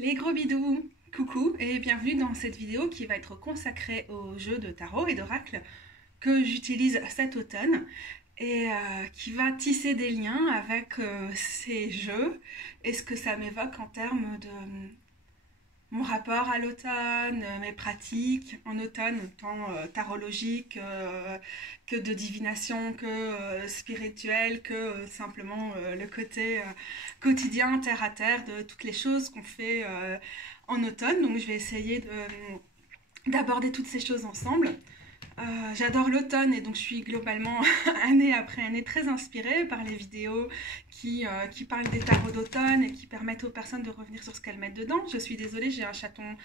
Les gros bidous, coucou et bienvenue dans cette vidéo qui va être consacrée au jeu de tarot et d'oracle que j'utilise cet automne et qui va tisser des liens avec ces jeux et ce que ça m'évoque en termes de mon rapport à l'automne, mes pratiques en automne, tant tarologique que de divination, que spirituel, que simplement le côté quotidien, terre à terre, de toutes les choses qu'on fait en automne. Donc je vais essayer d'aborder toutes ces choses ensemble. J'adore l'automne et donc je suis globalement année après année très inspirée par les vidéos qui parlent des tarots d'automne et qui permettent aux personnes de revenir sur ce qu'elles mettent dedans. Je suis désolée, j'ai un chaton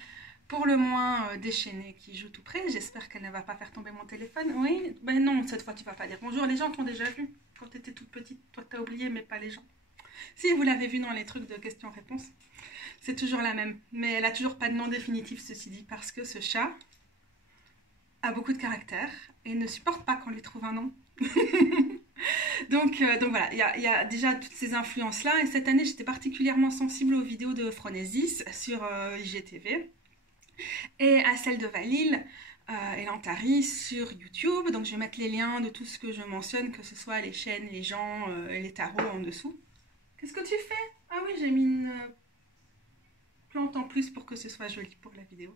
pour le moins déchaîné qui joue tout près. J'espère qu'elle ne va pas faire tomber mon téléphone. Oui, ben non, cette fois tu vas pas dire bonjour. Les gens t'ont déjà vu quand tu étais toute petite. Toi t'as oublié, mais pas les gens. Si vous l'avez vu dans les trucs de questions-réponses, c'est toujours la même. Mais elle a toujours pas de nom définitif, ceci dit, parce que ce chat a beaucoup de caractère et ne supporte pas qu'on lui trouve un nom. donc voilà, il y a déjà toutes ces influences-là. Et cette année, j'étais particulièrement sensible aux vidéos de Phronesis sur IGTV et à celles de Valil et Lantari sur YouTube. Donc je vais mettre les liens de tout ce que je mentionne, que ce soit les chaînes, les gens et les tarots en dessous. Qu'est-ce que tu fais? Ah oui, j'ai mis une plante en plus pour que ce soit joli pour la vidéo.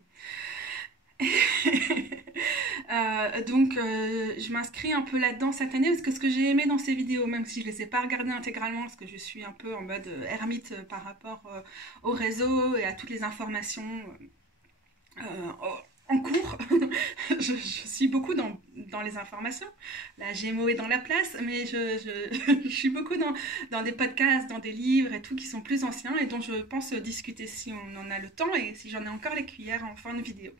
Je m'inscris un peu là-dedans cette année parce que ce que j'ai aimé dans ces vidéos, même si je ne les ai pas regardées intégralement parce que je suis un peu en mode ermite par rapport au réseau et à toutes les informations en cours, je suis beaucoup dans les informations. La Gémeaux est dans la place, mais je suis beaucoup dans des podcasts, dans des livres et tout qui sont plus anciens et dont je pense discuter si on en a le temps et si j'en ai encore les cuillères en fin de vidéo.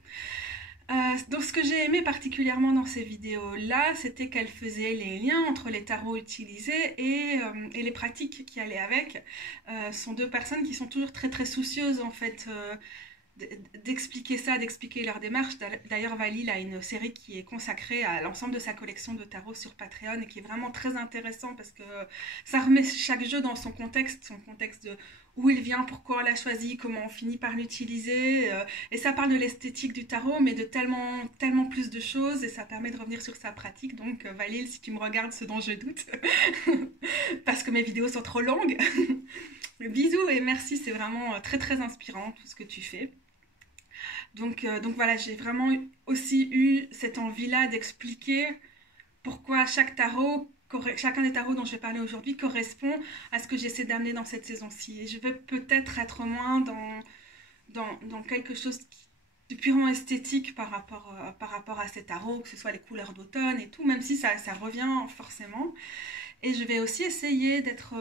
Donc ce que j'ai aimé particulièrement dans ces vidéos-là, c'était qu'elles faisaient les liens entre les tarots utilisés et les pratiques qui allaient avec. Ce sont deux personnes qui sont toujours très très soucieuses en fait d'expliquer ça, d'expliquer leur démarche. D'ailleurs, Valil a une série qui est consacrée à l'ensemble de sa collection de tarots sur Patreon et qui est vraiment très intéressant parce que ça remet chaque jeu dans son contexte de où il vient, pourquoi on l'a choisi, comment on finit par l'utiliser. Et ça parle de l'esthétique du tarot, mais de tellement, tellement plus de choses et ça permet de revenir sur sa pratique. Donc, Valil, si tu me regardes, ce dont je doute, parce que mes vidéos sont trop longues, bisous et merci, c'est vraiment très, très inspirant tout ce que tu fais. Donc voilà, j'ai vraiment aussi eu cette envie-là d'expliquer pourquoi chacun des tarots dont je vais parler aujourd'hui correspond à ce que j'essaie d'amener dans cette saison-ci. Et je vais peut-être être moins dans quelque chose de purement esthétique par rapport à ces tarots, que ce soit les couleurs d'automne et tout, même si ça revient forcément. Et je vais aussi essayer d'être...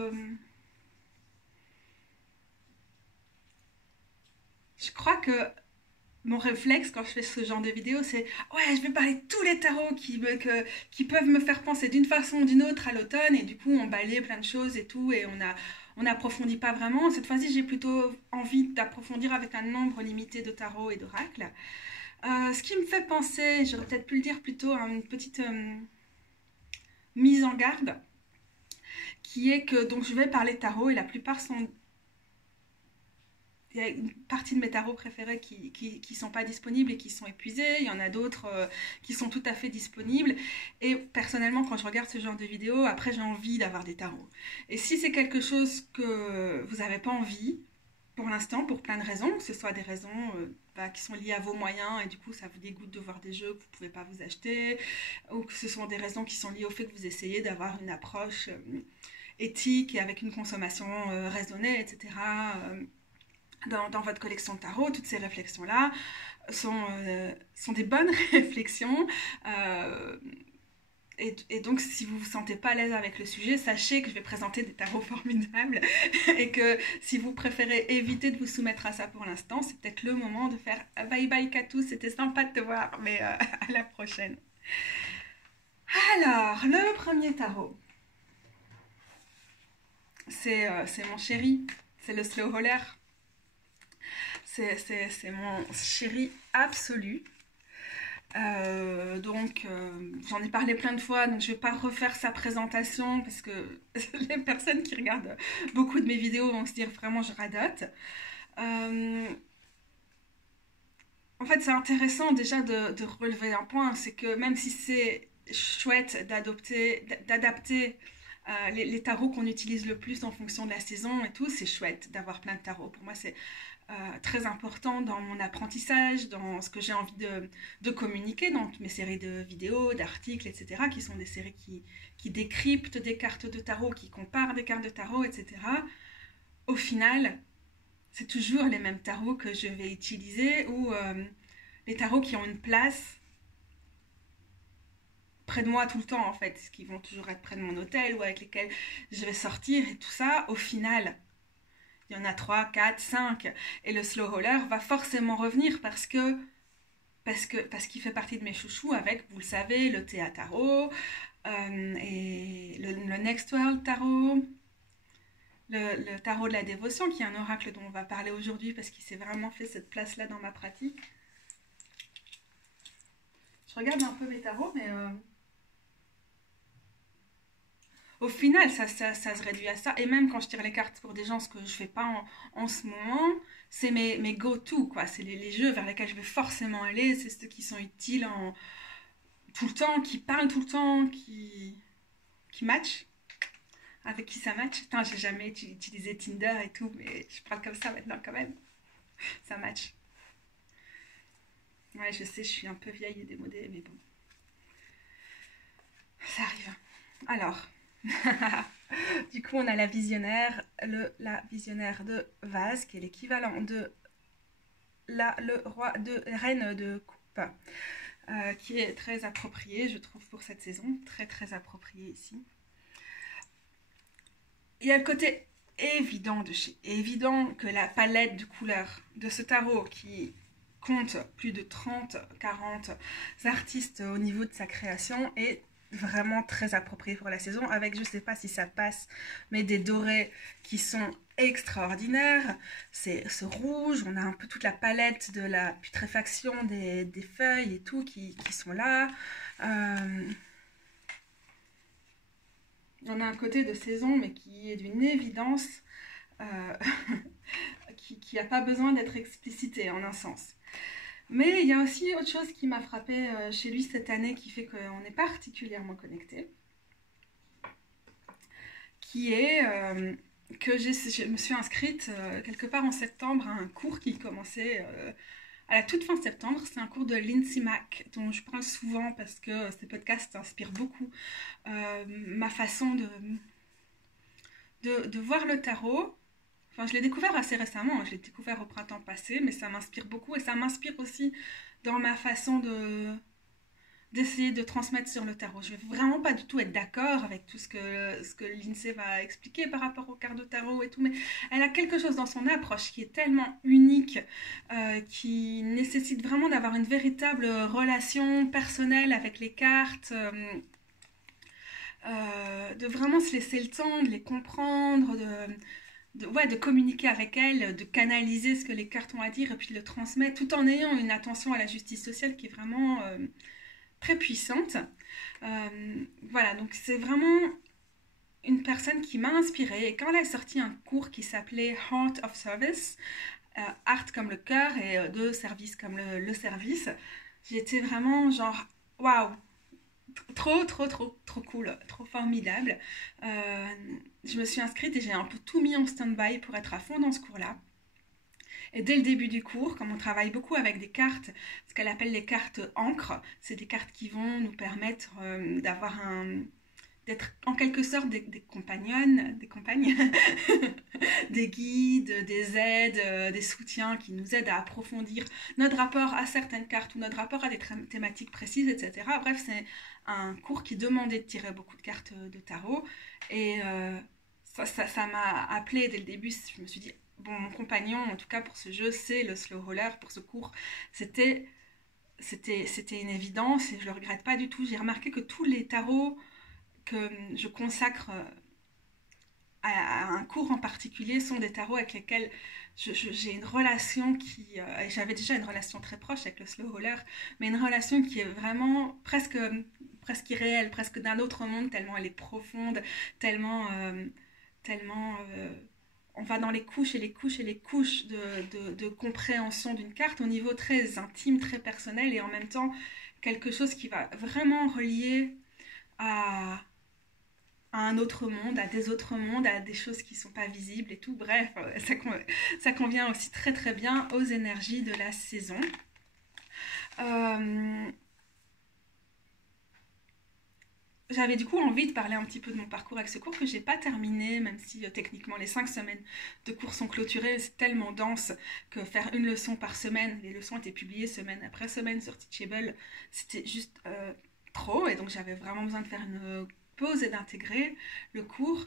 Je crois que mon réflexe quand je fais ce genre de vidéo, c'est ouais, je vais parler de tous les tarots qui peuvent me faire penser d'une façon ou d'une autre à l'automne, et du coup on balaye plein de choses et tout, et on n'approfondit pas vraiment. Cette fois-ci, j'ai plutôt envie d'approfondir avec un nombre limité de tarots et d'oracles. Ce qui me fait penser, j'aurais peut-être pu le dire plutôt, à une petite mise en garde, qui est que donc je vais parler de tarots et la plupart sont... Il y a une partie de mes tarots préférés qui sont pas disponibles et qui sont épuisés. Il y en a d'autres qui sont tout à fait disponibles. Et personnellement, quand je regarde ce genre de vidéos, après j'ai envie d'avoir des tarots. Et si c'est quelque chose que vous n'avez pas envie, pour l'instant, pour plein de raisons, que ce soit des raisons qui sont liées à vos moyens et du coup ça vous dégoûte de voir des jeux que vous ne pouvez pas vous acheter, ou que ce sont des raisons qui sont liées au fait que vous essayez d'avoir une approche éthique et avec une consommation raisonnée, etc., dans votre collection de tarot, toutes ces réflexions-là sont des bonnes réflexions. Et donc, si vous ne vous sentez pas à l'aise avec le sujet, sachez que je vais présenter des tarots formidables et que si vous préférez éviter de vous soumettre à ça pour l'instant, c'est peut-être le moment de faire bye bye Katou, c'était sympa de te voir, mais à la prochaine. Alors, le premier tarot, c'est mon chéri, c'est le Slow Roller. C'est mon chéri absolu. J'en ai parlé plein de fois, donc je ne vais pas refaire sa présentation parce que les personnes qui regardent beaucoup de mes vidéos vont se dire vraiment je radote. Euh, En fait, c'est intéressant déjà de relever un point, c'est que même si c'est chouette d'adapter les tarots qu'on utilise le plus en fonction de la saison et tout, c'est chouette d'avoir plein de tarots. Pour moi, c'est très important dans mon apprentissage, dans ce que j'ai envie de communiquer, dans toutes mes séries de vidéos, d'articles, etc., qui sont des séries qui décryptent des cartes de tarot, qui comparent des cartes de tarot, etc. Au final, c'est toujours les mêmes tarots que je vais utiliser ou les tarots qui ont une place près de moi tout le temps en fait, qui vont toujours être près de mon hôtel ou avec lesquels je vais sortir et tout ça. Au final, il y en a 3, 4, 5 et le slow roller va forcément revenir parce qu'il fait partie de mes chouchous avec, vous le savez, le Théa Tarot et le Next World Tarot, le tarot de la dévotion, qui est un oracle dont on va parler aujourd'hui parce qu'il s'est vraiment fait cette place-là dans ma pratique. Je regarde un peu mes tarots, mais au final, ça se réduit à ça. Et même quand je tire les cartes pour des gens, ce que je ne fais pas en ce moment, c'est mes go-to, quoi. C'est les jeux vers lesquels je vais forcément aller. C'est ceux qui sont utiles tout le temps, qui parlent tout le temps, qui matchent. Avec qui ça match. Putain, j'ai jamais utilisé Tinder et tout, mais je parle comme ça maintenant quand même. Ça match. Ouais, je sais, je suis un peu vieille et démodée, mais bon. Ça arrive. Alors, du coup, on a la visionnaire, la visionnaire de vase, qui est l'équivalent de le roi de reine de coupe, qui est très approprié, je trouve, pour cette saison. Très, très approprié ici. Il y a le côté évident que la palette de couleurs de ce tarot qui compte plus de 30-40 artistes au niveau de sa création est vraiment très approprié pour la saison, avec, je sais pas si ça passe, mais des dorés qui sont extraordinaires. C'est ce rouge, on a un peu toute la palette de la putréfaction des feuilles et tout qui sont là. On a un côté de saison, mais qui est d'une évidence, euh, qui n'a pas besoin d'être explicité en un sens. Mais il y a aussi autre chose qui m'a frappée chez lui cette année, qui fait qu'on est particulièrement connectés, qui est que je me suis inscrite quelque part en septembre à un cours qui commençait à la toute fin septembre. C'est un cours de Lindsay Mack, dont je parle souvent parce que ces podcasts inspirent beaucoup ma façon de voir le tarot. Enfin, je l'ai découvert assez récemment, je l'ai découvert au printemps passé, mais ça m'inspire beaucoup et ça m'inspire aussi dans ma façon d'essayer de transmettre sur le tarot. Je vais vraiment pas du tout être d'accord avec tout ce que Lindsay va expliquer par rapport aux cartes de tarot et tout, mais elle a quelque chose dans son approche qui est tellement unique, qui nécessite vraiment d'avoir une véritable relation personnelle avec les cartes, de vraiment se laisser le temps, de les comprendre, de communiquer avec elles, de canaliser ce que les cartes ont à dire et puis de le transmettre tout en ayant une attention à la justice sociale qui est vraiment très puissante. Voilà, donc c'est vraiment une personne qui m'a inspirée et quand elle a sorti un cours qui s'appelait Heart of Service, art comme le cœur et de service comme le service, j'étais vraiment genre waouh, trop cool, trop formidable. Je me suis inscrite et j'ai un peu tout mis en stand-by pour être à fond dans ce cours-là. Et dès le début du cours, comme on travaille beaucoup avec des cartes, ce qu'elle appelle les cartes encre, c'est des cartes qui vont nous permettre d'être en quelque sorte des compagnonnes, des compagnes, des guides, des aides, des soutiens qui nous aident à approfondir notre rapport à certaines cartes ou notre rapport à des thématiques précises, etc. Bref, c'est un cours qui demandait de tirer beaucoup de cartes de tarot et ça m'a appelé dès le début. Je me suis dit, bon, mon compagnon, en tout cas pour ce jeu, c'est le slow roller. Pour ce cours, c'était une évidence et je le regrette pas du tout. J'ai remarqué que tous les tarots que je consacre à un cours en particulier sont des tarots avec lesquels j'ai une relation j'avais déjà une relation très proche avec le slow roller, mais une relation qui est vraiment presque irréelle, presque d'un autre monde, tellement elle est profonde, tellement on va dans les couches et les couches et les couches de compréhension d'une carte au niveau très intime, très personnel et en même temps quelque chose qui va vraiment relier à, à un autre monde, à des autres mondes, à des choses qui ne sont pas visibles et tout. Bref, ça convient aussi très très bien aux énergies de la saison. Euh, J'avais du coup envie de parler un petit peu de mon parcours avec ce cours que j'ai pas terminé, même si techniquement les 5 semaines de cours sont clôturées. C'est tellement dense que faire une leçon par semaine, les leçons étaient publiées semaine après semaine sur Teachable, c'était juste trop. Et donc j'avais vraiment besoin de faire une pause et d'intégrer le cours.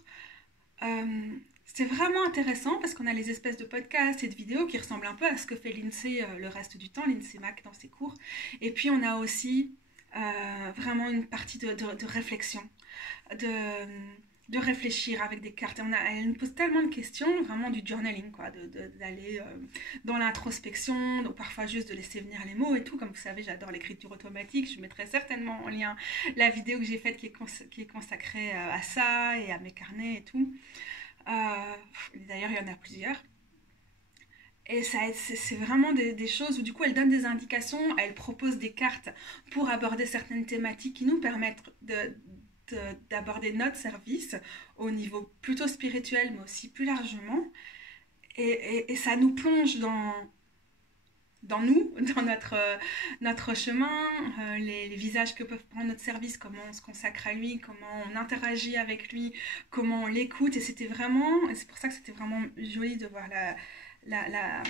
C'était vraiment intéressant parce qu'on a les espèces de podcasts et de vidéos qui ressemblent un peu à ce que fait l'INSEE le reste du temps, l'INSEE Mac dans ses cours. Et puis on a aussi vraiment une partie de réflexion, de, de réfléchir avec des cartes. Elle nous pose tellement de questions, vraiment du journaling, quoi, d'aller dans l'introspection, donc parfois juste de laisser venir les mots et tout. Comme vous savez, j'adore l'écriture automatique. Je mettrai certainement en lien la vidéo que j'ai faite qui est consacrée à ça et à mes carnets et tout. D'ailleurs, il y en a plusieurs. Et c'est vraiment des choses où du coup elle donne des indications, elle propose des cartes pour aborder certaines thématiques qui nous permettent d'aborder notre service au niveau plutôt spirituel mais aussi plus largement. Et ça nous plonge dans nous, dans notre chemin, les visages que peuvent prendre notre service, comment on se consacre à lui, comment on interagit avec lui, comment on l'écoute. Et c'était vraiment, et c'est pour ça que c'était vraiment joli de voir la, la,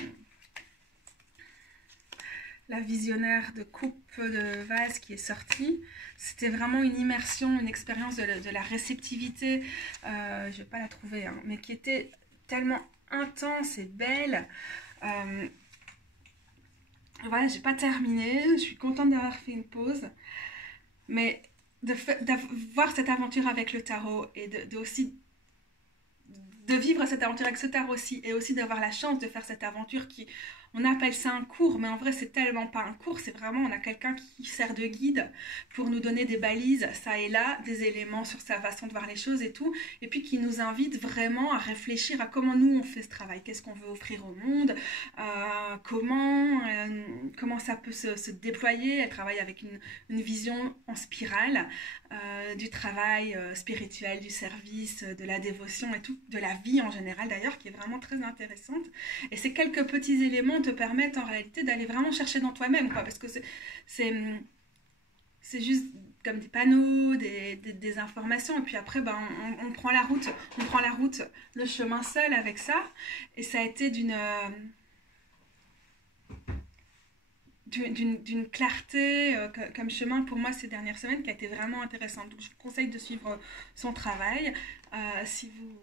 la visionnaire de coupe de vase qui est sortie. C'était vraiment une immersion, une expérience de la réceptivité, je ne vais pas la trouver, hein, mais qui était tellement intense et belle. Voilà, j'ai pas terminé, je suis contente d'avoir fait une pause, mais de voir cette aventure avec le tarot et aussi de vivre cette aventure avec ce tarot aussi, et aussi d'avoir la chance de faire cette aventure qui, on appelle ça un cours, mais en vrai c'est tellement pas un cours, c'est vraiment, on a quelqu'un qui sert de guide pour nous donner des balises, ça et là, des éléments sur sa façon de voir les choses et tout, et puis qui nous invite vraiment à réfléchir à comment nous on fait ce travail, qu'est-ce qu'on veut offrir au monde, comment ça peut se déployer. Elle travaille avec une vision en spirale du travail spirituel, du service, de la dévotion et tout, de la vie en général d'ailleurs, qui est vraiment très intéressante. Et ces quelques petits éléments te permettent en réalité d'aller vraiment chercher dans toi-même, quoi, parce que c'est juste comme des panneaux, des informations, et puis après on prend la route, le chemin seul avec ça, et ça a été d'une clarté comme chemin pour moi ces dernières semaines qui a été vraiment intéressante. Donc je vous conseille de suivre son travail si vous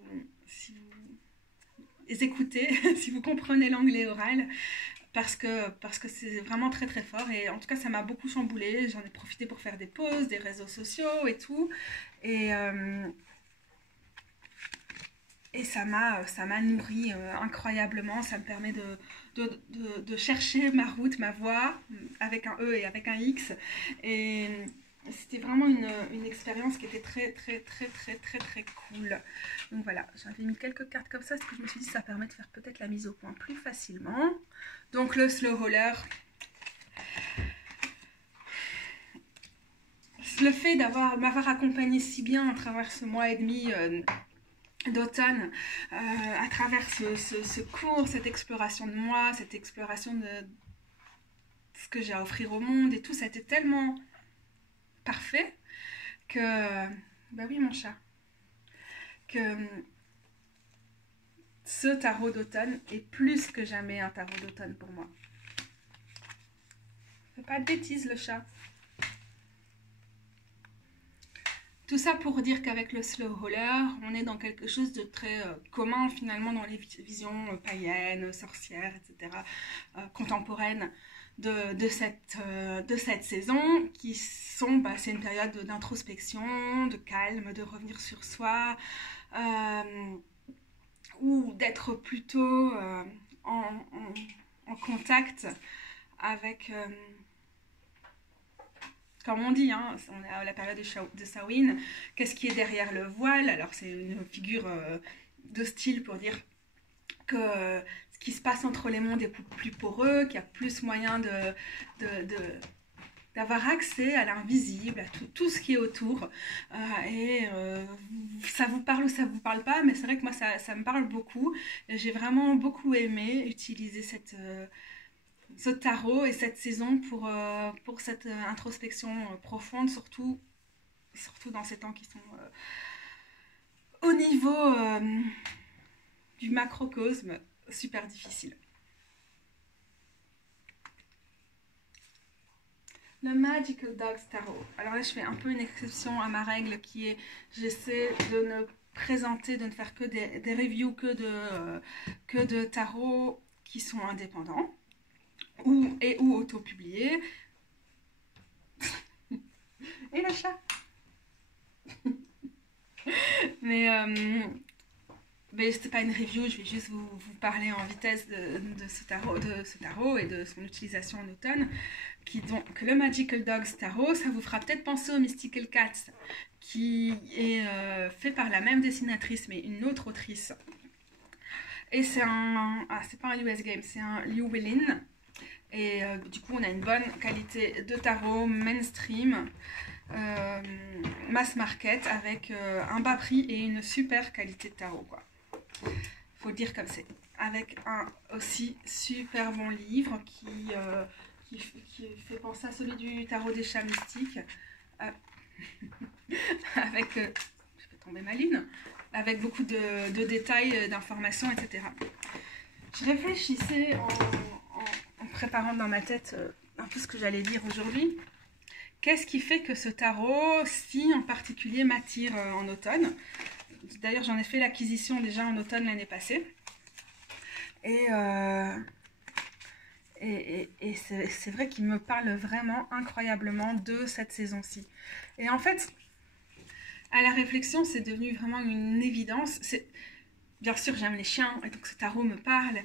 écoutez, si vous comprenez l'anglais oral, parce que c'est vraiment très très fort. Et en tout cas ça m'a beaucoup chamboulée, j'en ai profité pour faire des pauses, des réseaux sociaux et tout, et ça m'a nourri incroyablement. Ça me permet de chercher ma route, ma voie, avec un E et avec un X. Et c'était vraiment une expérience qui était très, très, très, très, très, très cool. Donc voilà, j'avais mis quelques cartes comme ça, parce que je me suis dit que ça permet de faire peut-être la mise au point plus facilement. Donc le slow roller. Le fait m'avoir accompagné si bien à travers ce mois et demi d'automne, à travers ce cours, cette exploration de moi, cette exploration de ce que j'ai à offrir au monde et tout, ça a été tellement parfait que, bah oui mon chat, que ce tarot d'automne est plus que jamais un tarot d'automne pour moi. Fais pas de bêtises le chat. Tout ça pour dire qu'avec le slow roller, on est dans quelque chose de très commun finalement dans les visions païennes, sorcières, etc., contemporaines de cette saison, qui sont, c'est une période d'introspection, de calme, de revenir sur soi, ou d'être plutôt en contact avec... comme on dit, hein, on est à la période de Samhain, qu'est-ce qui est derrière le voile? Alors c'est une figure de style pour dire que ce qui se passe entre les mondes est plus poreux, qu'il y a plus moyen d'avoir accès à l'invisible, à tout ce qui est autour. Ça vous parle ou ça vous parle pas, mais c'est vrai que moi ça me parle beaucoup. J'ai vraiment beaucoup aimé utiliser ce tarot et cette saison pour cette introspection profonde, surtout dans ces temps qui sont au niveau du macrocosme super difficile. Le Magical Dogs Tarot. Alors là, je fais un peu une exception à ma règle qui est, j'essaie de ne présenter, de ne faire que des reviews, que de tarots qui sont indépendants ou auto-publiés. Et le chat. Mais c'est pas une review, je vais juste vous parler en vitesse de ce tarot et de son utilisation en automne. Que le Magical Dogs Tarot, ça vous fera peut-être penser au Mystical Cats, qui est fait par la même dessinatrice, mais une autre autrice. Et c'est pas un US Game, c'est un Llewellyn. Et du coup, on a une bonne qualité de tarot mainstream, mass market, avec un bas prix et une super qualité de tarot, quoi. Faut le dire comme c'est. Avec un aussi super bon livre qui fait penser à celui du tarot des chats mystiques. Avec, je fais tomber ma lune, avec beaucoup de détails, d'informations, etc. Je réfléchissais en préparant dans ma tête un peu ce que j'allais dire aujourd'hui. Qu'est-ce qui fait que ce tarot, si en particulier, m'attire en automne? D'ailleurs, j'en ai fait l'acquisition déjà en automne l'année passée. Et c'est vrai qu'il me parle vraiment incroyablement de cette saison-ci. Et en fait, à la réflexion, c'est devenu vraiment une évidence. Bien sûr, j'aime les chiens, et donc ce tarot me parle.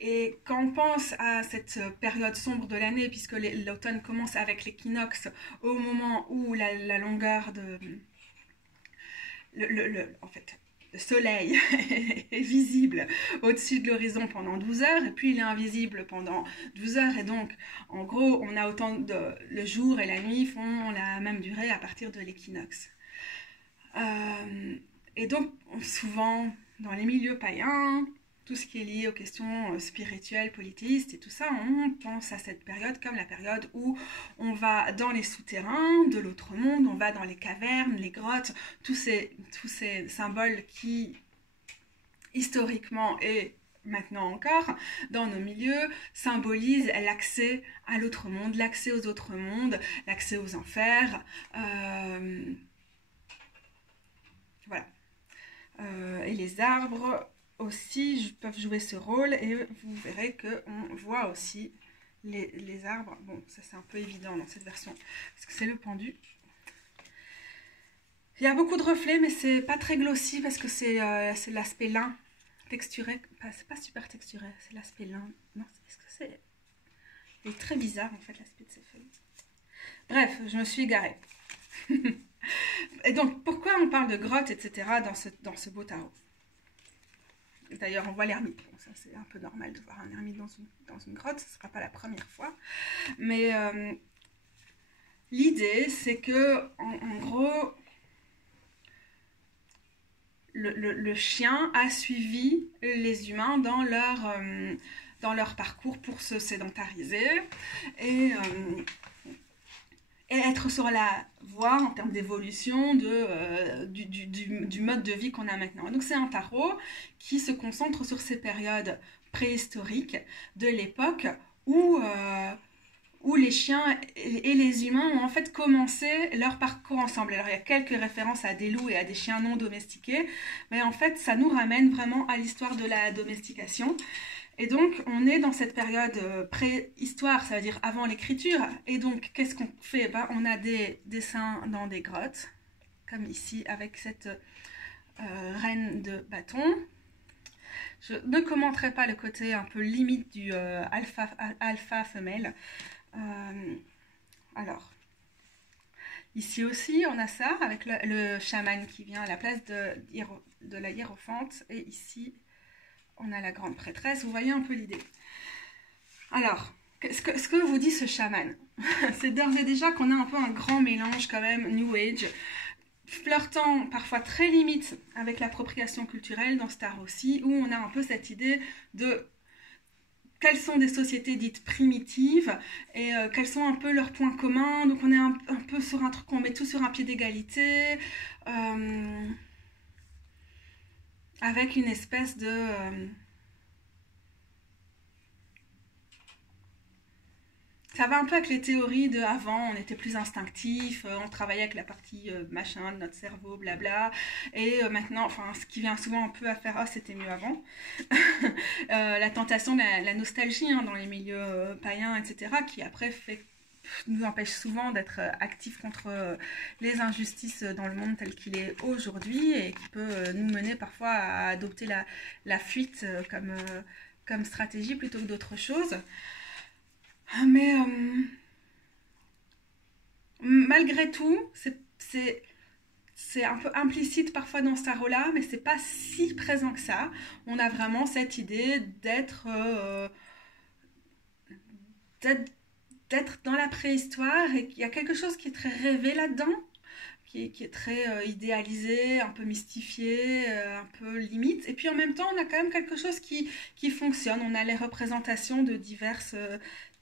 Et quand on pense à cette période sombre de l'année, puisque l'automne commence avec l'équinoxe, au moment où la longueur de... en fait, le soleil est visible au-dessus de l'horizon pendant 12 heures, et puis il est invisible pendant 12 heures, et donc, en gros, on a le jour et la nuit font la même durée à partir de l'équinoxe. Et donc, souvent, dans les milieux païens, tout ce qui est lié aux questions spirituelles, polythéistes et tout ça, on pense à cette période comme la période où on va dans les souterrains de l'autre monde, on va dans les cavernes, les grottes, tous ces symboles qui, historiquement et maintenant encore, dans nos milieux, symbolisent l'accès à l'autre monde, l'accès aux autres mondes, l'accès aux enfers. Voilà. Et les arbres aussi peuvent jouer ce rôle, et vous verrez qu'on voit aussi les arbres. Bon, ça c'est un peu évident dans cette version parce que c'est le pendu. Il y a beaucoup de reflets, mais c'est pas très glossy parce que c'est l'aspect lin texturé. C'est pas super texturé, c'est l'aspect lin. Non, est-ce que c'est... Il est très bizarre en fait l'aspect de ces feuilles. Bref, je me suis égarée. Et donc, pourquoi on parle de grotte, etc. dans ce beau tarot? D'ailleurs, on voit l'ermite. Bon, ça, c'est un peu normal de voir un ermite dans une grotte. Ce ne sera pas la première fois. Mais l'idée, c'est que, en gros, le chien a suivi les humains dans leur parcours pour se sédentariser. Et être sur la voie en termes d'évolution du mode de vie qu'on a maintenant. Donc c'est un tarot qui se concentre sur ces périodes préhistoriques de l'époque où les chiens et les humains ont en fait commencé leur parcours ensemble. Alors il y a quelques références à des loups et à des chiens non domestiqués, mais en fait ça nous ramène vraiment à l'histoire de la domestication. Et donc, on est dans cette période préhistoire, ça veut dire avant l'écriture. Et donc, qu'est-ce qu'on fait? On a des dessins dans des grottes, comme ici, avec cette reine de bâton. Je ne commenterai pas le côté un peu limite du alpha femelle. Alors, Ici aussi, on a ça avec le chaman qui vient à la place de la hiérophante. Et ici, on a la grande prêtresse. Vous voyez un peu l'idée. Alors, ce que vous dit ce chaman? C'est d'ores et déjà qu'on a un peu un grand mélange quand même, New Age, flirtant parfois très limite avec l'appropriation culturelle dans Star aussi, où on a un peu cette idée de quelles sont des sociétés dites primitives et quels sont un peu leurs points communs. Donc on est un peu sur un truc, on met tout sur un pied d'égalité, avec une espèce de... ça va un peu avec les théories de avant, on était plus instinctif, on travaillait avec la partie machin de notre cerveau, blabla. Et maintenant, enfin, ce qui vient souvent un peu à faire, ah, c'était mieux avant. La tentation, la nostalgie dans les milieux païens, etc., qui après nous empêche souvent d'être actifs contre les injustices dans le monde tel qu'il est aujourd'hui et qui peut nous mener parfois à adopter la fuite comme stratégie plutôt que d'autres choses. Mais malgré tout, c'est un peu implicite parfois dans ce tarot-là, mais c'est pas si présent que ça. On a vraiment cette idée d'être dans la préhistoire et qu'il y a quelque chose qui est très rêvé là-dedans, qui est très idéalisé, un peu mystifié, un peu limite. Et puis en même temps, on a quand même quelque chose qui fonctionne. On a les représentations de divers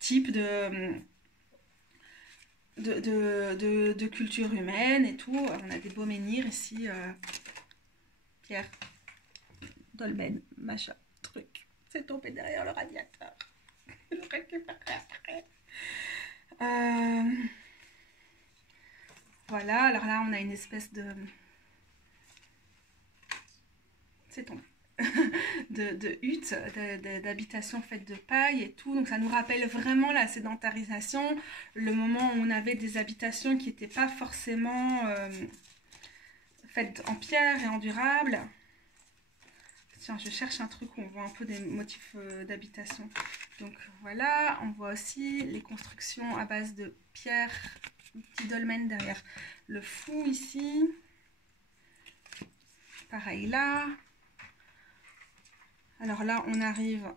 types de culture humaine et tout. On a des beaux menhirs ici. Pierre, dolmen, machin, truc. C'est tombé derrière le radiateur. Je le récupérerai après. Voilà, alors là on a une espèce de... c'est tombé. de huttes, d'habitations faites de paille et tout. Donc ça nous rappelle vraiment la sédentarisation, le moment où on avait des habitations qui n'étaient pas forcément faites en pierre et en durable. Tiens, je cherche un truc où on voit un peu des motifs d'habitation. Donc voilà, on voit aussi les constructions à base de pierre, petit dolmen derrière le fou ici. Pareil là. Alors là, on arrive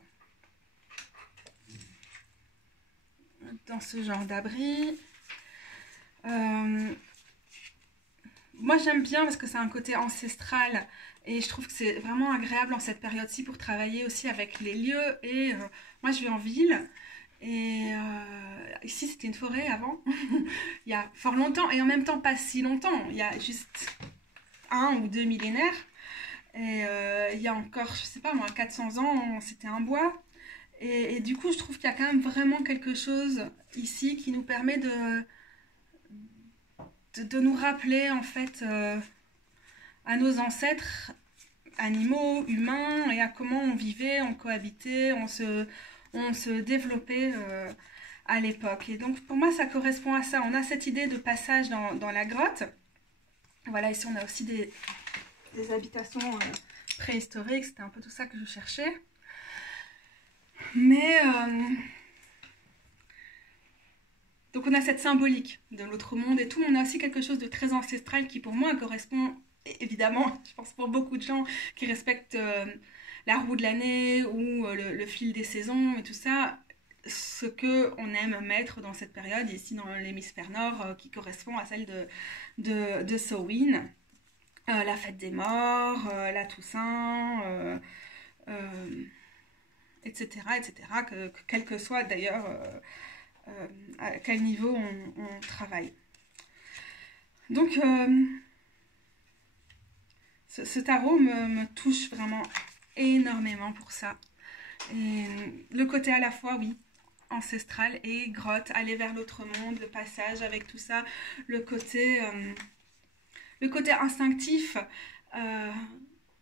dans ce genre d'abri. Moi, j'aime bien parce que c'est un côté ancestral et je trouve que c'est vraiment agréable en cette période-ci pour travailler aussi avec les lieux. Et moi, je vis en ville et ici, c'était une forêt avant, il y a fort longtemps et en même temps pas si longtemps. Il y a juste 1 ou 2 millénaires. Et il y a encore, je sais pas moi, 400 ans, c'était un bois. Et du coup, je trouve qu'il y a quand même vraiment quelque chose ici qui nous permet de nous rappeler en fait à nos ancêtres animaux, humains, et à comment on vivait, on cohabitait, on se développait à l'époque. Et donc pour moi, ça correspond à ça. On a cette idée de passage dans la grotte. Voilà, ici on a aussi des habitations préhistoriques, c'était un peu tout ça que je cherchais. Mais donc on a cette symbolique de l'autre monde et tout. On a aussi quelque chose de très ancestral qui pour moi correspond évidemment, je pense pour beaucoup de gens qui respectent la roue de l'année ou le fil des saisons et tout ça, ce que on aime mettre dans cette période ici dans l'hémisphère nord qui correspond à celle de Samhain. La fête des morts, la Toussaint, etc., etc., quel que soit d'ailleurs à quel niveau on travaille. Donc, ce tarot me touche vraiment énormément pour ça. Et le côté à la fois, oui, ancestral et grotte, aller vers l'autre monde, le passage avec tout ça, le côté instinctif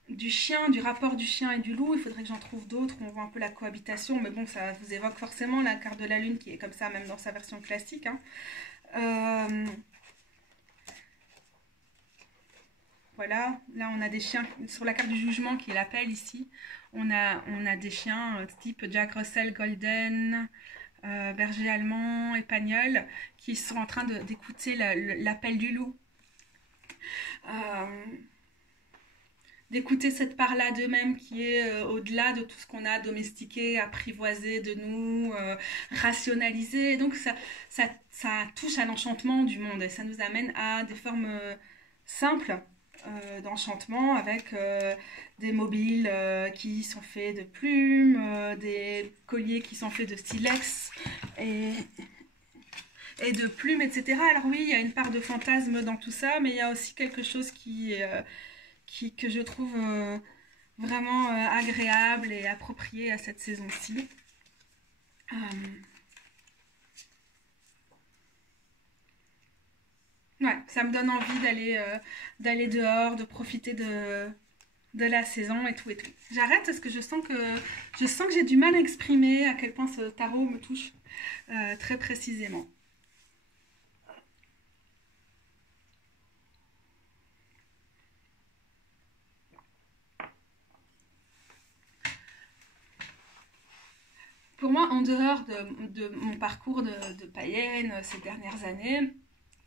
du chien, du rapport du chien et du loup. Il faudrait que j'en trouve d'autres où on voit un peu la cohabitation, mais bon, ça vous évoque forcément la carte de la lune qui est comme ça, même dans sa version classique. Voilà, là on a des chiens, sur la carte du jugement qui est l'appel ici, on a des chiens type Jack Russell Golden, berger allemand, espagnol, qui sont en train d'écouter l'appel du loup. Euh, D'écouter cette part-là d'eux-mêmes qui est au-delà de tout ce qu'on a domestiqué, apprivoisé de nous, rationalisé. Et donc ça touche à l'enchantement du monde et ça nous amène à des formes simples d'enchantement avec des mobiles qui sont faits de plumes, des colliers qui sont faits de silex et de plumes, etc. Alors oui, il y a une part de fantasme dans tout ça, mais il y a aussi quelque chose que je trouve vraiment agréable et approprié à cette saison-ci. Ouais, ça me donne envie d'aller dehors, de profiter de la saison et tout et tout. J'arrête parce que je sens que j'ai du mal à exprimer à quel point ce tarot me touche très précisément. Pour moi, en dehors de mon parcours de païenne ces dernières années,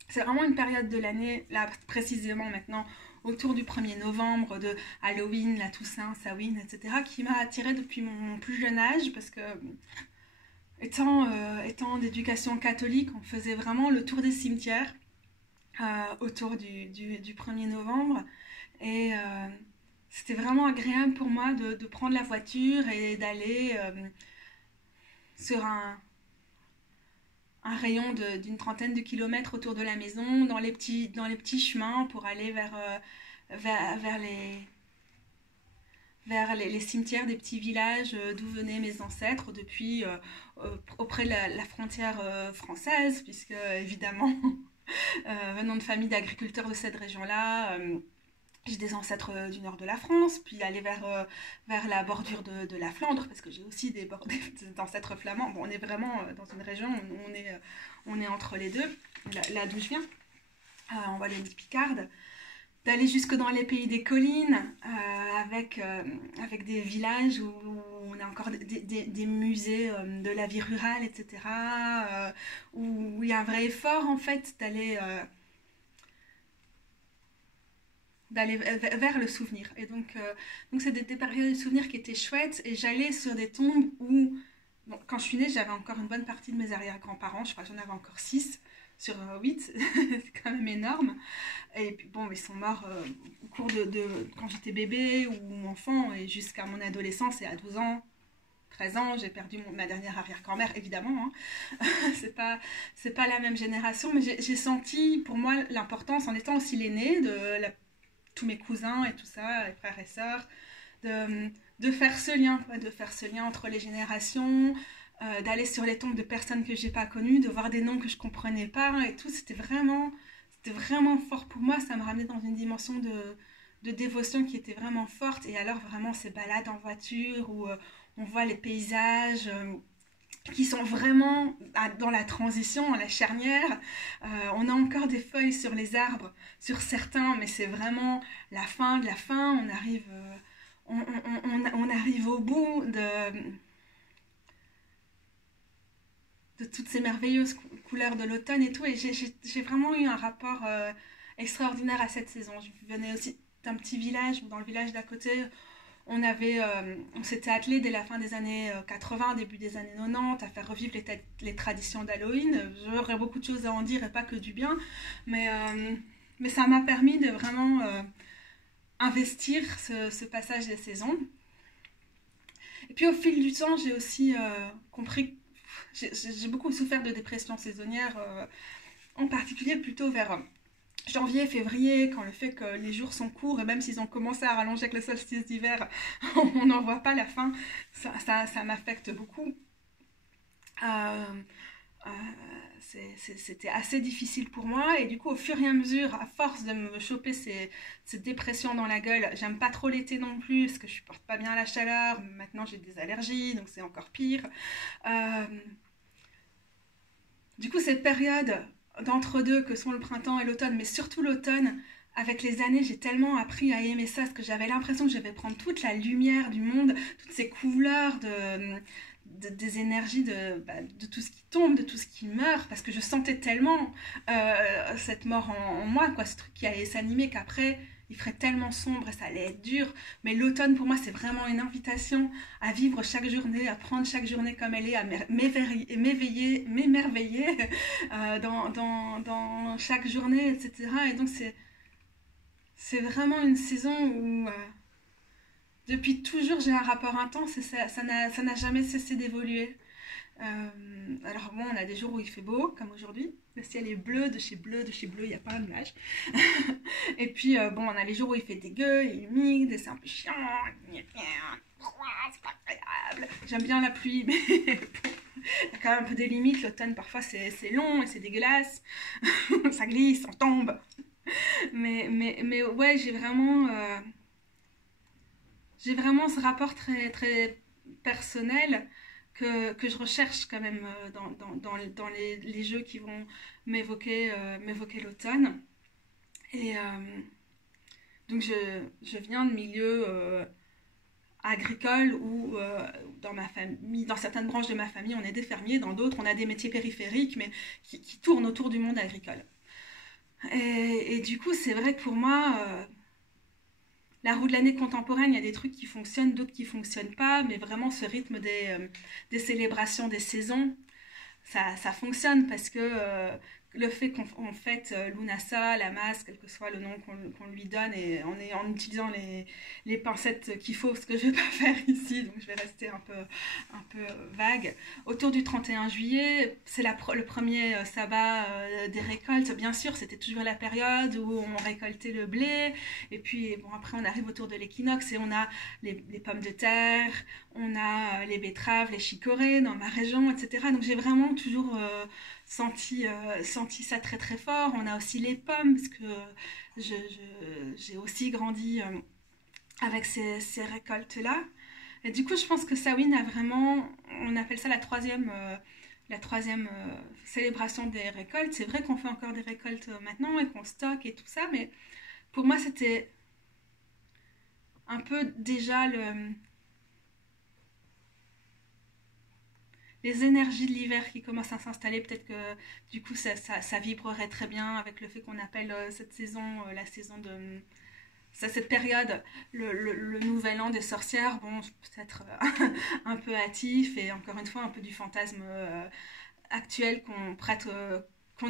c'est vraiment une période de l'année, là précisément maintenant, autour du 1er novembre, de Halloween, la Toussaint, Samhain, etc., qui m'a attirée depuis mon plus jeune âge, parce que étant d'éducation catholique, on faisait vraiment le tour des cimetières autour du 1er novembre, et c'était vraiment agréable pour moi de prendre la voiture et d'aller sur un rayon d'une trentaine de kilomètres autour de la maison, dans les petits chemins pour aller vers les cimetières des petits villages d'où venaient mes ancêtres depuis auprès de la frontière française, puisque évidemment, venant de familles d'agriculteurs de cette région-là, j'ai des ancêtres du nord de la France, puis aller vers la bordure de la Flandre, parce que j'ai aussi des ancêtres flamands. Bon, on est vraiment dans une région où on est entre les deux, là d'où je viens, en Wallonie-Picarde. D'aller jusque dans les pays des collines, avec des villages où on a encore des musées de la vie rurale, etc., où il y a un vrai effort, en fait, d'aller vers le souvenir. Et donc c'est des périodes de souvenirs qui étaient chouettes, et j'allais sur des tombes où, bon, quand je suis née, j'avais encore une bonne partie de mes arrière-grands-parents, je crois que j'en avais encore 6 sur 8, c'est quand même énorme. Et puis bon, ils sont morts au cours quand j'étais bébé ou enfant, et jusqu'à mon adolescence, et à 12 ans, 13 ans, j'ai perdu ma dernière arrière-grand-mère, évidemment. Hein. c'est pas la même génération, mais j'ai senti, pour moi, l'importance, en étant aussi l'aînée tous mes cousins et tout ça, les frères et sœurs, de faire ce lien, de faire ce lien entre les générations, d'aller sur les tombes de personnes que j'ai pas connues, de voir des noms que je comprenais pas et tout. C'était vraiment fort pour moi. Ça me ramenait dans une dimension de dévotion qui était vraiment forte. Et alors vraiment ces balades en voiture où on voit les paysages qui sont vraiment dans la transition, la charnière. On a encore des feuilles sur les arbres, sur certains, mais c'est vraiment la fin de la fin. On arrive au bout de toutes ces merveilleuses couleurs de l'automne et tout. Et j'ai vraiment eu un rapport extraordinaire à cette saison. Je venais aussi d'un petit village, ou dans le village d'à côté, on s'était attelé dès la fin des années 80, début des années 90, à faire revivre les traditions d'Halloween. J'aurais beaucoup de choses à en dire et pas que du bien, mais ça m'a permis de vraiment investir ce passage des saisons. Et puis au fil du temps, j'ai aussi compris, j'ai beaucoup souffert de dépression saisonnière, en particulier plutôt vers janvier, février, quand le fait que les jours sont courts, et même s'ils ont commencé à rallonger avec le solstice d'hiver, on n'en voit pas la fin, ça m'affecte beaucoup. C'était assez difficile pour moi, et du coup au fur et à mesure, à force de me choper ces dépressions dans la gueule, j'aime pas trop l'été non plus parce que je supporte pas bien la chaleur. Maintenant j'ai des allergies, donc c'est encore pire. Du coup cette période d'entre-deux que sont le printemps et l'automne, mais surtout l'automne, avec les années, j'ai tellement appris à aimer ça, parce que j'avais l'impression que je vais prendre toute la lumière du monde, toutes ces couleurs des énergies de tout ce qui tombe, de tout ce qui meurt, parce que je sentais tellement cette mort en moi, quoi, ce truc qui allait s'animer, qu'après il ferait tellement sombre et ça allait être dur. Mais l'automne pour moi c'est vraiment une invitation à vivre chaque journée, à prendre chaque journée comme elle est, à m'émerveiller dans chaque journée, etc. Et donc c'est vraiment une saison où depuis toujours j'ai un rapport intense et ça n'a jamais cessé d'évoluer. Alors bon, on a des jours où il fait beau, comme aujourd'hui. Le ciel est bleu, de chez bleu, il n'y a pas un nuage. Et puis bon, on a les jours où il fait dégueu, il est humide, et c'est un peu chiant. C'est pas agréable. J'aime bien la pluie, mais bon, il y a quand même un peu des limites. L'automne, parfois, c'est long et c'est dégueulasse. Ça glisse, on tombe. Mais ouais, j'ai vraiment ce rapport très, très personnel que je recherche quand même dans les jeux qui vont m'évoquer l'automne. Et donc je viens de milieux agricoles où dans ma famille, dans certaines branches de ma famille, on est des fermiers, dans d'autres, on a des métiers périphériques, mais qui tournent autour du monde agricole. Et du coup, c'est vrai que pour moi, la roue de l'année contemporaine, il y a des trucs qui fonctionnent, d'autres qui ne fonctionnent pas, mais vraiment ce rythme des célébrations, des saisons, ça fonctionne parce que le fait qu'on fête Lunasa, la masse, quel que soit le nom qu'on lui donne, et en utilisant les pincettes qu'il faut, ce que je ne vais pas faire ici, donc je vais rester un peu vague. Autour du 31 juillet, c'est le premier sabbat des récoltes. Bien sûr, c'était toujours la période où on récoltait le blé, et puis bon, après on arrive autour de l'équinoxe et on a les pommes de terre, on a les betteraves, les chicorées dans ma région, etc. Donc j'ai vraiment toujours senti ça très très fort. On a aussi les pommes, parce que j'ai aussi grandi avec ces récoltes-là. Et du coup, je pense que Samhain a vraiment, on appelle ça la troisième célébration des récoltes. C'est vrai qu'on fait encore des récoltes maintenant et qu'on stocke et tout ça, mais pour moi, c'était un peu déjà les énergies de l'hiver qui commencent à s'installer. Peut-être que du coup ça vibrerait très bien avec le fait qu'on appelle cette saison la saison de cette période le nouvel an des sorcières. Bon, peut-être un peu hâtif et encore une fois un peu du fantasme actuel qu'on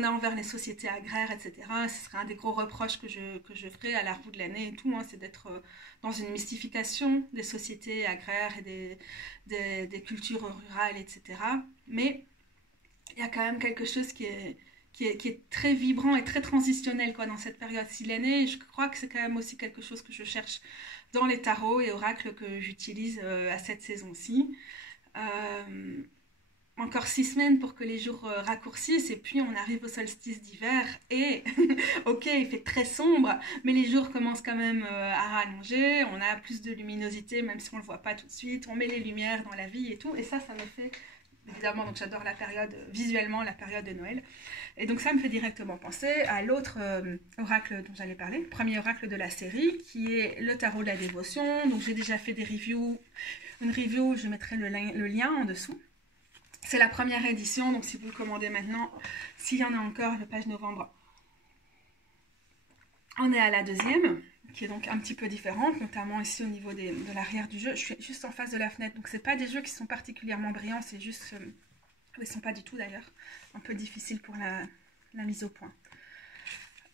a envers les sociétés agraires, etc. Ce serait un des gros reproches que je ferais à la roue de l'année et tout, hein, c'est d'être dans une mystification des sociétés agraires et des cultures rurales, etc. Mais il y a quand même quelque chose qui est très vibrant et très transitionnel, quoi, dans cette période-ci de l'année. Et je crois que c'est quand même aussi quelque chose que je cherche dans les tarots et oracles que j'utilise à cette saison-ci. Encore 6 semaines pour que les jours raccourcissent et puis on arrive au solstice d'hiver et ok, il fait très sombre, mais les jours commencent quand même à rallonger, on a plus de luminosité même si on le voit pas tout de suite, on met les lumières dans la vie et tout, et ça me fait évidemment, donc j'adore la période, visuellement la période de Noël, et donc ça me fait directement penser à l'autre oracle dont j'allais parler, le premier oracle de la série qui est le tarot de la dévotion. Donc j'ai déjà fait une review, je mettrai le lien en dessous. C'est la première édition, donc si vous le commandez maintenant, s'il y en a encore, le page novembre, on est à la deuxième, qui est donc un petit peu différente, notamment ici au niveau de l'arrière du jeu. Je suis juste en face de la fenêtre, donc c'est pas des jeux qui sont particulièrement brillants, c'est juste, ils sont pas du tout d'ailleurs, un peu difficile pour la mise au point.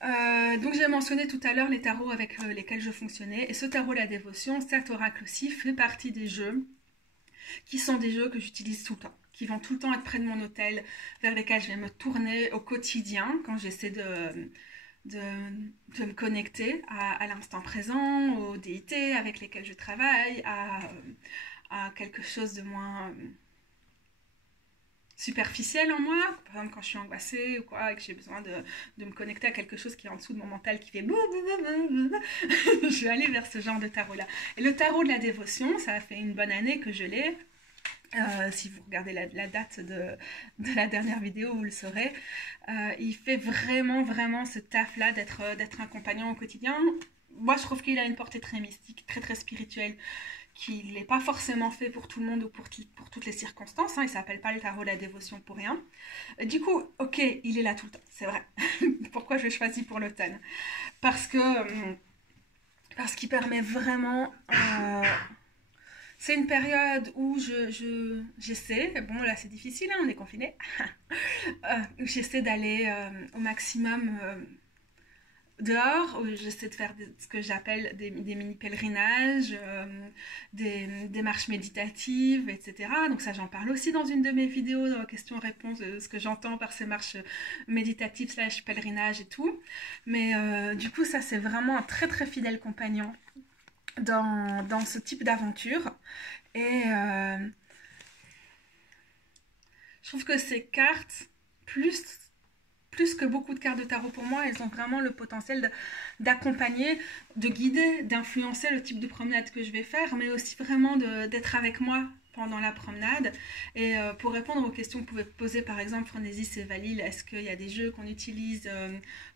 Donc j'ai mentionné tout à l'heure les tarots avec lesquels je fonctionnais, et ce tarot la dévotion, cet oracle aussi, fait partie des jeux qui sont des jeux que j'utilise tout le temps, qui vont tout le temps être près de mon hôtel, vers lesquels je vais me tourner au quotidien quand j'essaie de me connecter à l'instant présent, aux déités avec lesquelles je travaille, à quelque chose de moins superficiel en moi, par exemple quand je suis angoissée ou quoi, et que j'ai besoin de me connecter à quelque chose qui est en dessous de mon mental qui fait je vais aller vers ce genre de tarot là. Et le tarot de la dévotion, ça a fait une bonne année que je l'ai. Si vous regardez la date de la dernière vidéo, vous le saurez. Il fait vraiment ce taf là d'être un compagnon au quotidien. Moi je trouve qu'il a une portée très mystique, très très spirituelle, qu'il n'est pas forcément fait pour tout le monde ou pour toutes les circonstances. Hein, il ne s'appelle pas le tarot de la dévotion pour rien. Du coup, ok, il est là tout le temps, c'est vrai. Pourquoi je choisis pour l'automne? Parce qu'il permet vraiment... c'est une période où j'essaie, bon là c'est difficile, hein, on est confinés, j'essaie d'aller au maximum dehors, où j'essaie de faire ce que j'appelle des mini-pèlerinages, des marches méditatives, etc. Donc ça j'en parle aussi dans une de mes vidéos, dans la question-réponse, ce que j'entends par ces marches méditatives / pèlerinages et tout. Mais du coup ça c'est vraiment un très très fidèle compagnon dans ce type d'aventure. Et je trouve que ces cartes, plus que beaucoup de cartes de tarot pour moi, elles ont vraiment le potentiel d'accompagner, de guider, d'influencer le type de promenade que je vais faire, mais aussi vraiment d'être avec moi pendant la promenade. Et pour répondre aux questions que vous pouvez poser, par exemple, Phronésis et Valil, est-ce qu'il y a des jeux qu'on utilise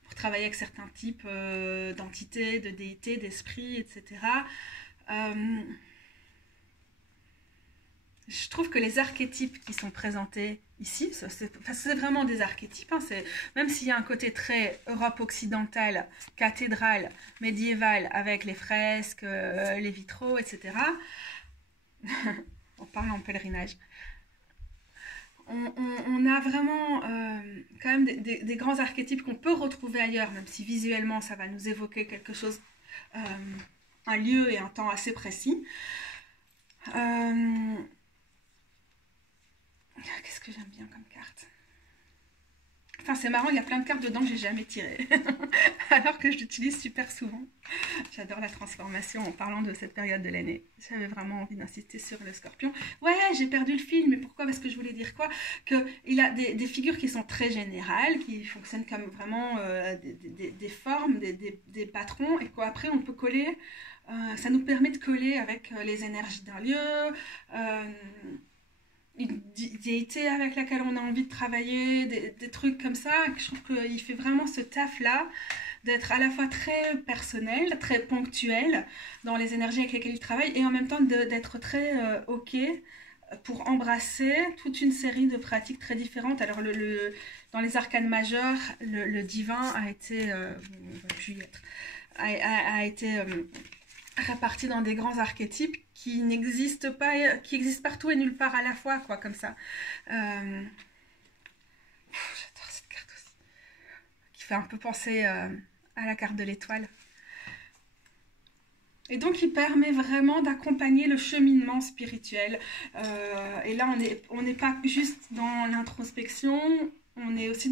pour travailler avec certains types d'entités, de déités, d'esprits, etc. Je trouve que les archétypes qui sont présentés ici, c'est vraiment des archétypes, hein, même s'il y a un côté très Europe occidentale, cathédrale, médiévale, avec les fresques, les vitraux, etc. On parle en pèlerinage. On a vraiment quand même des grands archétypes qu'on peut retrouver ailleurs, même si visuellement ça va nous évoquer quelque chose, un lieu et un temps assez précis. Qu'est-ce que j'aime bien comme carte? Enfin, c'est marrant, il y a plein de cartes dedans que j'ai jamais tirées. Alors que je l'utilise super souvent. J'adore la transformation en parlant de cette période de l'année. J'avais vraiment envie d'insister sur le scorpion. Ouais, j'ai perdu le fil, mais pourquoi? Parce que je voulais dire quoi? Qu'il a des figures qui sont très générales, qui fonctionnent comme vraiment des formes, des patrons, et qu'après on peut coller. Ça nous permet de coller avec les énergies d'un lieu, une déité avec laquelle on a envie de travailler, des trucs comme ça. Je trouve qu'il fait vraiment ce taf-là d'être à la fois très personnel, très ponctuel dans les énergies avec lesquelles il travaille, et en même temps d'être très ok pour embrasser toute une série de pratiques très différentes. Alors dans les arcanes majeures, le divin a été a été répartis dans des grands archétypes qui n'existent pas, qui existent partout et nulle part à la fois, quoi, comme ça. J'adore cette carte aussi, qui fait un peu penser à la carte de l'étoile. Et donc, il permet vraiment d'accompagner le cheminement spirituel. Et là, on n'est pas juste dans l'introspection, on est aussi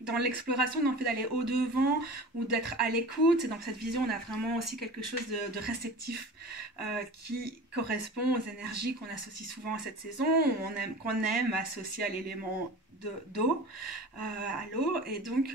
dans l'exploration, dans le fait d'aller au-devant ou d'être à l'écoute. Et dans cette vision, on a vraiment aussi quelque chose de réceptif qui correspond aux énergies qu'on associe souvent à cette saison, qu'on aime associer à l'élément d'eau, à l'eau. Et donc,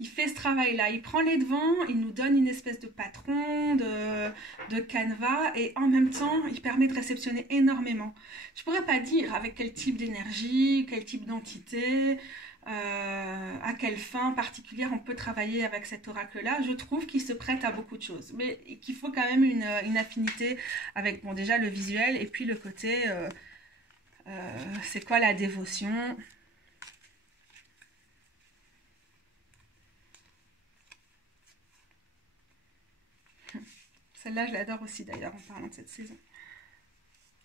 il fait ce travail-là, il prend les devants, il nous donne une espèce de patron, de canevas, et en même temps, il permet de réceptionner énormément. Je ne pourrais pas dire avec quel type d'énergie, quel type d'entité, à quelle fin particulière on peut travailler avec cet oracle-là. Je trouve qu'il se prête à beaucoup de choses, mais qu'il faut quand même une affinité avec, bon, déjà le visuel, et puis le côté, c'est quoi la dévotion ? Celle-là, je l'adore aussi d'ailleurs en parlant de cette saison.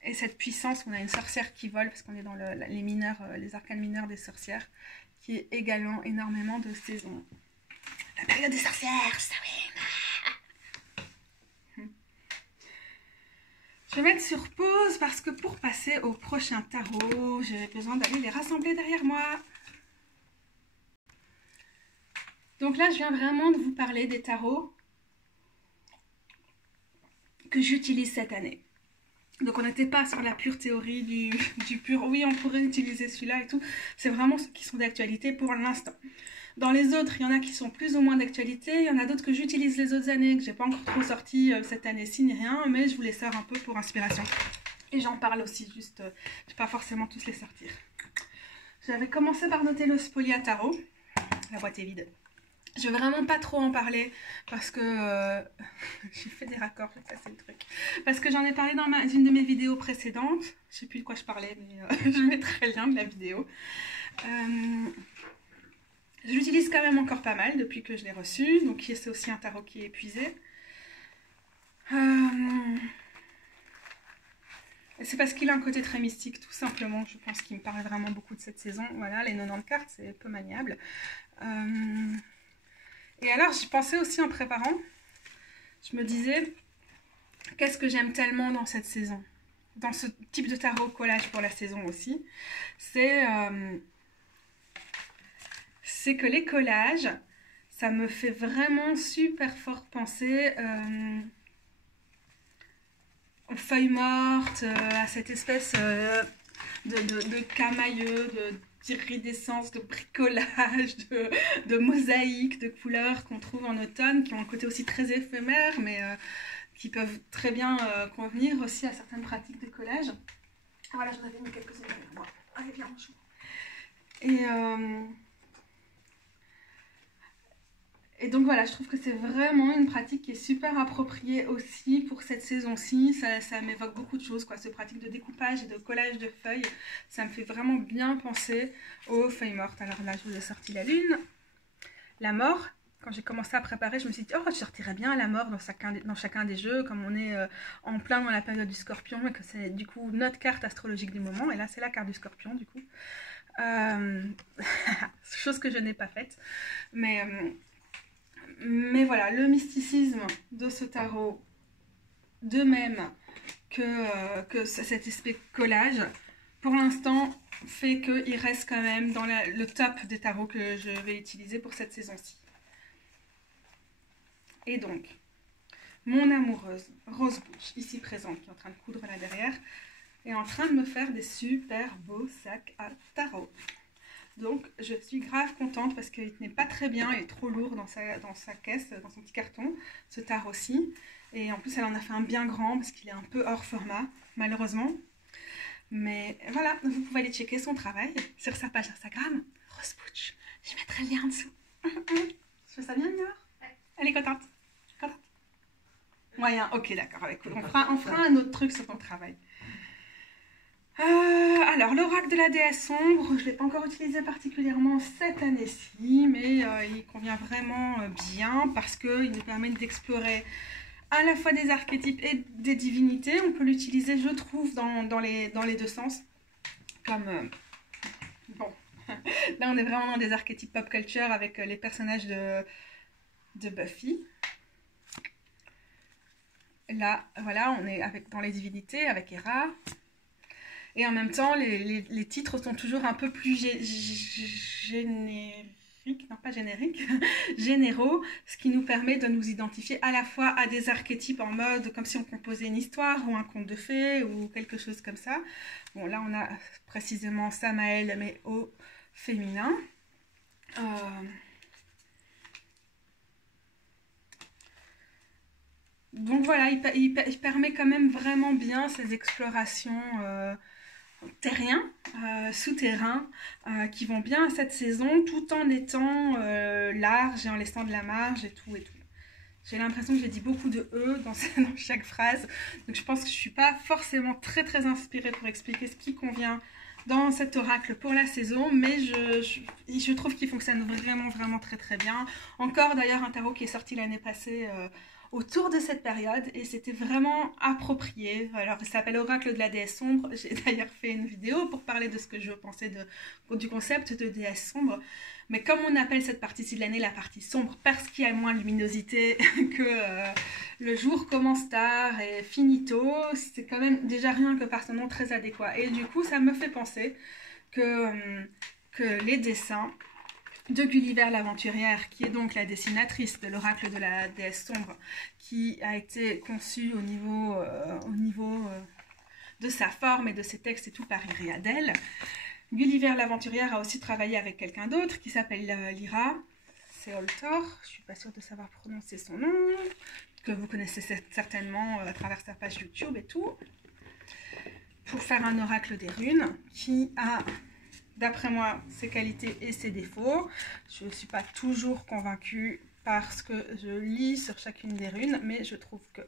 Et cette puissance, on a une sorcière qui vole, parce qu'on est dans les mineurs, les arcanes mineurs des sorcières, qui est également énormément de saison. La période des sorcières, ça oui. Je vais mettre sur pause parce que pour passer au prochain tarot, j'ai besoin d'aller les rassembler derrière moi. Donc là, je viens vraiment de vous parler des tarots que j'utilise cette année. Donc on n'était pas sur la pure théorie du pur oui on pourrait utiliser celui-là et tout, c'est vraiment ceux qui sont d'actualité pour l'instant. Dans les autres, il y en a qui sont plus ou moins d'actualité, il y en a d'autres que j'utilise les autres années, que j'ai pas encore trop sorti cette année-ci ni rien, mais je vous les sors un peu pour inspiration. Et j'en parle aussi, juste, je vais pas forcément tous les sortir. J'avais commencé par noter le Spolia Tarot, la boîte est vide. Je vais vraiment pas trop en parler parce que j'ai fait des raccords, j'ai cassé le truc. Parce que j'en ai parlé dans une de mes vidéos précédentes. Je sais plus de quoi je parlais, mais je mettrai le lien de la vidéo. Je l'utilise quand même encore pas mal depuis que je l'ai reçu. Donc c'est aussi un tarot qui est épuisé. C'est parce qu'il a un côté très mystique, tout simplement. Je pense qu'il me parle vraiment beaucoup de cette saison. Voilà, les 90 cartes, c'est peu maniable. Et alors, j'y pensais aussi en préparant. Je me disais, qu'est-ce que j'aime tellement dans cette saison, dans ce type de tarot collage pour la saison aussi, c'est que les collages, ça me fait vraiment super fort penser aux feuilles mortes, à cette espèce de camailleux, d'iridescence, de bricolage, de mosaïques, de couleurs qu'on trouve en automne, qui ont un côté aussi très éphémère, mais qui peuvent très bien convenir aussi à certaines pratiques de collage. Ah, voilà, j'en avais mis quelques-unes derrière moi. Allez, viens, chou. Et donc voilà, je trouve que c'est vraiment une pratique qui est super appropriée aussi pour cette saison-ci. Ça m'évoque beaucoup de choses, quoi. Ce pratique de découpage et de collage de feuilles, ça me fait vraiment bien penser aux feuilles mortes. Alors là, je vous ai sorti la lune, la mort. Quand j'ai commencé à préparer, je me suis dit, oh, je sortirais bien la mort dans chacun des jeux, comme on est en plein dans la période du scorpion, et que c'est du coup notre carte astrologique du moment. Et là, c'est la carte du scorpion, du coup. Chose que je n'ai pas faite. Mais voilà, le mysticisme de ce tarot, de même que cet aspect collage, pour l'instant, fait qu'il reste quand même dans le top des tarots que je vais utiliser pour cette saison-ci. Et donc, mon amoureuse, Rose Butch, ici présente, qui est en train de coudre là derrière, est en train de me faire des super beaux sacs à tarot. Donc, je suis grave contente parce qu'il ne tenait pas très bien, il est trop lourd dans sa caisse, dans son petit carton, ce tarot-ci. Et en plus, elle en a fait un bien grand parce qu'il est un peu hors format, malheureusement. Mais voilà, vous pouvez aller checker son travail sur sa page Instagram, Rose Butch. Je mettrai le lien en dessous. Je fais ça bien, Nior? Ouais. Elle est contente? Contente? Moyen, ok, d'accord. Cool. On fera un autre truc sur ton travail. Alors, l'oracle de la déesse sombre, je ne l'ai pas encore utilisé particulièrement cette année-ci, mais il convient vraiment bien parce qu'il nous permet d'explorer à la fois des archétypes et des divinités. On peut l'utiliser, je trouve, dans les deux sens. Comme, bon, là on est vraiment dans des archétypes pop culture avec les personnages de Buffy. Là, voilà, on est dans les divinités avec Hera. Et en même temps, les titres sont toujours un peu plus génériques, non pas génériques, généraux, ce qui nous permet de nous identifier à la fois à des archétypes en mode comme si on composait une histoire ou un conte de fées ou quelque chose comme ça. Bon, là on a précisément Samael, mais au féminin. Donc voilà, il permet quand même vraiment bien ces explorations terriens, souterrains, qui vont bien à cette saison, tout en étant large et en laissant de la marge et tout et tout. J'ai l'impression que j'ai dit beaucoup de « e » dans chaque phrase, donc je pense que je ne suis pas forcément très très inspirée pour expliquer ce qui convient dans cet oracle pour la saison, mais je trouve qu'il fonctionne vraiment vraiment très très bien. Encore d'ailleurs un tarot qui est sorti l'année passée autour de cette période et c'était vraiment approprié. Alors il s'appelle Oracle de la déesse sombre. J'ai d'ailleurs fait une vidéo pour parler de ce que je pensais du concept de déesse sombre. Mais comme on appelle cette partie-ci de l'année la partie sombre parce qu'il y a moins de luminosité que le jour commence tard et finito, c'est quand même déjà rien que par son nom très adéquat. Et du coup ça me fait penser que les dessins de Gulliver l'aventurière, qui est donc la dessinatrice de l'oracle de la déesse sombre, qui a été conçue au niveau de sa forme et de ses textes et tout par Iriadel. Gulliver l'aventurière a aussi travaillé avec quelqu'un d'autre qui s'appelle Lyra Seoltor, je suis pas sûre de savoir prononcer son nom, que vous connaissez certainement à travers sa page YouTube et tout, pour faire un oracle des runes qui a d'après moi, ses qualités et ses défauts. Je ne suis pas toujours convaincue par ce que je lis sur chacune des runes, mais je trouve que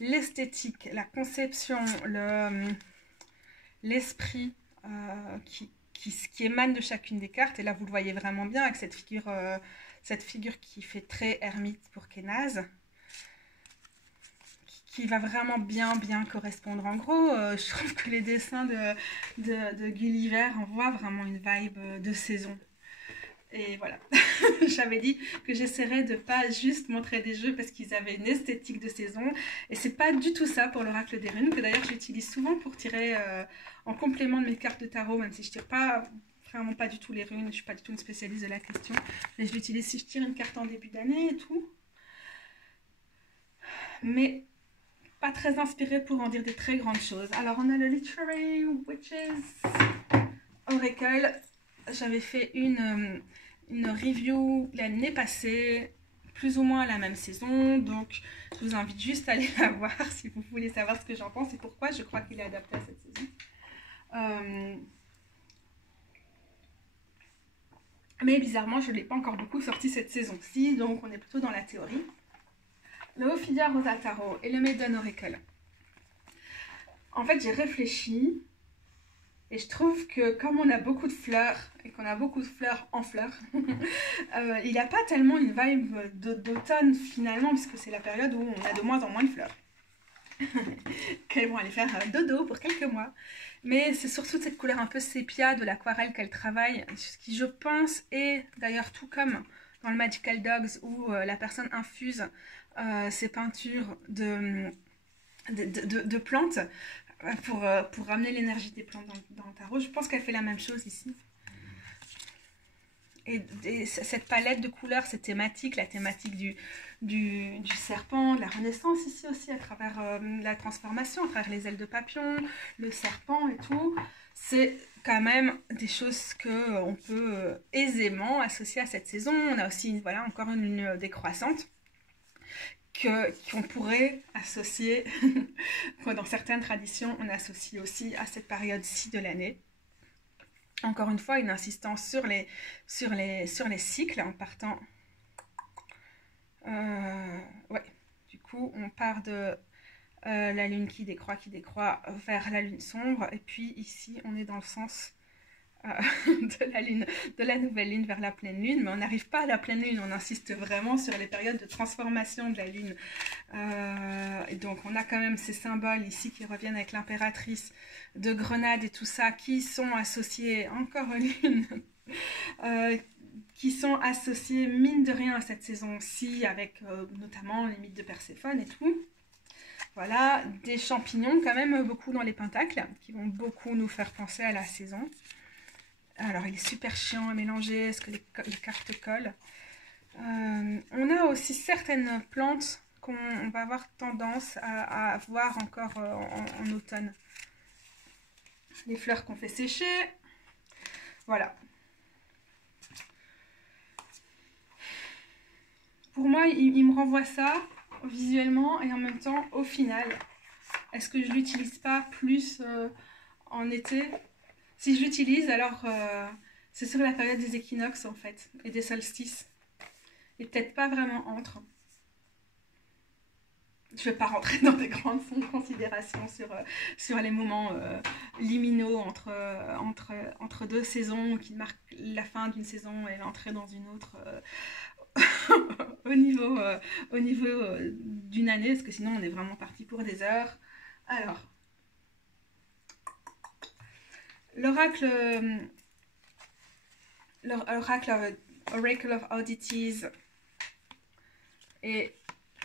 l'esthétique, la conception, l'esprit qui émane de chacune des cartes, et là vous le voyez vraiment bien avec cette figure qui fait très ermite pour Kenaz, qui va vraiment bien correspondre. En gros, je trouve que les dessins de Gulliver envoient vraiment une vibe de saison. Et voilà, j'avais dit que j'essaierais de pas juste montrer des jeux parce qu'ils avaient une esthétique de saison. Et c'est pas du tout ça pour l'oracle des runes, que d'ailleurs j'utilise souvent pour tirer en complément de mes cartes de tarot, même si je tire pas vraiment pas du tout les runes, je suis pas du tout une spécialiste de la question. Mais je l'utilise si je tire une carte en début d'année et tout. Mais pas très inspirée pour en dire des très grandes choses. Alors on a le Literary Witches Oracle. J'avais fait une review l'année passée, plus ou moins la même saison, donc je vous invite juste à aller la voir si vous voulez savoir ce que j'en pense et pourquoi je crois qu'il est adapté à cette saison. Mais bizarrement, je ne l'ai pas encore beaucoup sorti cette saison-ci, donc on est plutôt dans la théorie. Le Ophidia Rosa Tarot et le Maiden Oracle. En fait, j'ai réfléchi et je trouve que comme on a beaucoup de fleurs et qu'on a beaucoup de fleurs en fleurs, il n'y a pas tellement une vibe d'automne finalement, puisque c'est la période où on a de moins en moins de fleurs. Qu'elles vont aller faire dodo pour quelques mois. Mais c'est surtout cette couleur un peu sépia de l'aquarelle qu'elle travaille, ce qui je pense est d'ailleurs tout comme dans le Magical Dogs où la personne infuse ses peintures de plantes pour ramener l'énergie des plantes dans le tarot. Je pense qu'elle fait la même chose ici. Et cette palette de couleurs, cette thématique, la thématique du serpent, de la renaissance ici aussi, à travers la transformation, à travers les ailes de papillon, le serpent et tout, c'est quand même des choses qu'on peut aisément associer à cette saison. On a aussi voilà, encore une lune décroissante qu'on pourrait associer, dans certaines traditions, on associe aussi à cette période-ci de l'année. Encore une fois, une insistance sur les cycles en partant. Ouais, du coup, on part de la lune qui décroît vers la lune sombre. Et puis ici, on est dans le sens de la nouvelle lune vers la pleine lune. Mais on n'arrive pas à la pleine lune, on insiste vraiment sur les périodes de transformation de la lune. Et donc, on a quand même ces symboles ici qui reviennent avec l'impératrice de Grenade et tout ça, qui sont associés, encore une lune, qui sont associés mine de rien à cette saison-ci, avec notamment les mythes de Perséphone et tout. Voilà, des champignons quand même beaucoup dans les pentacles, qui vont beaucoup nous faire penser à la saison. Alors, il est super chiant à mélanger, est-ce que les cartes collent? On a aussi certaines plantes qu'on va avoir tendance à voir encore en automne. Les fleurs qu'on fait sécher. Voilà. Pour moi, il me renvoie ça visuellement et en même temps au final. Est-ce que je ne l'utilise pas plus en été? Si je l'utilise, alors c'est sur la période des équinoxes en fait, et des solstices. Et peut-être pas vraiment entre. Je ne vais pas rentrer dans des grandes considérations sur les moments liminaux entre deux saisons qui marquent la fin d'une saison et l'entrée dans une autre au niveau d'une année, parce que sinon on est vraiment parti pour des heures. Alors, l'oracle Oracle of Oddities et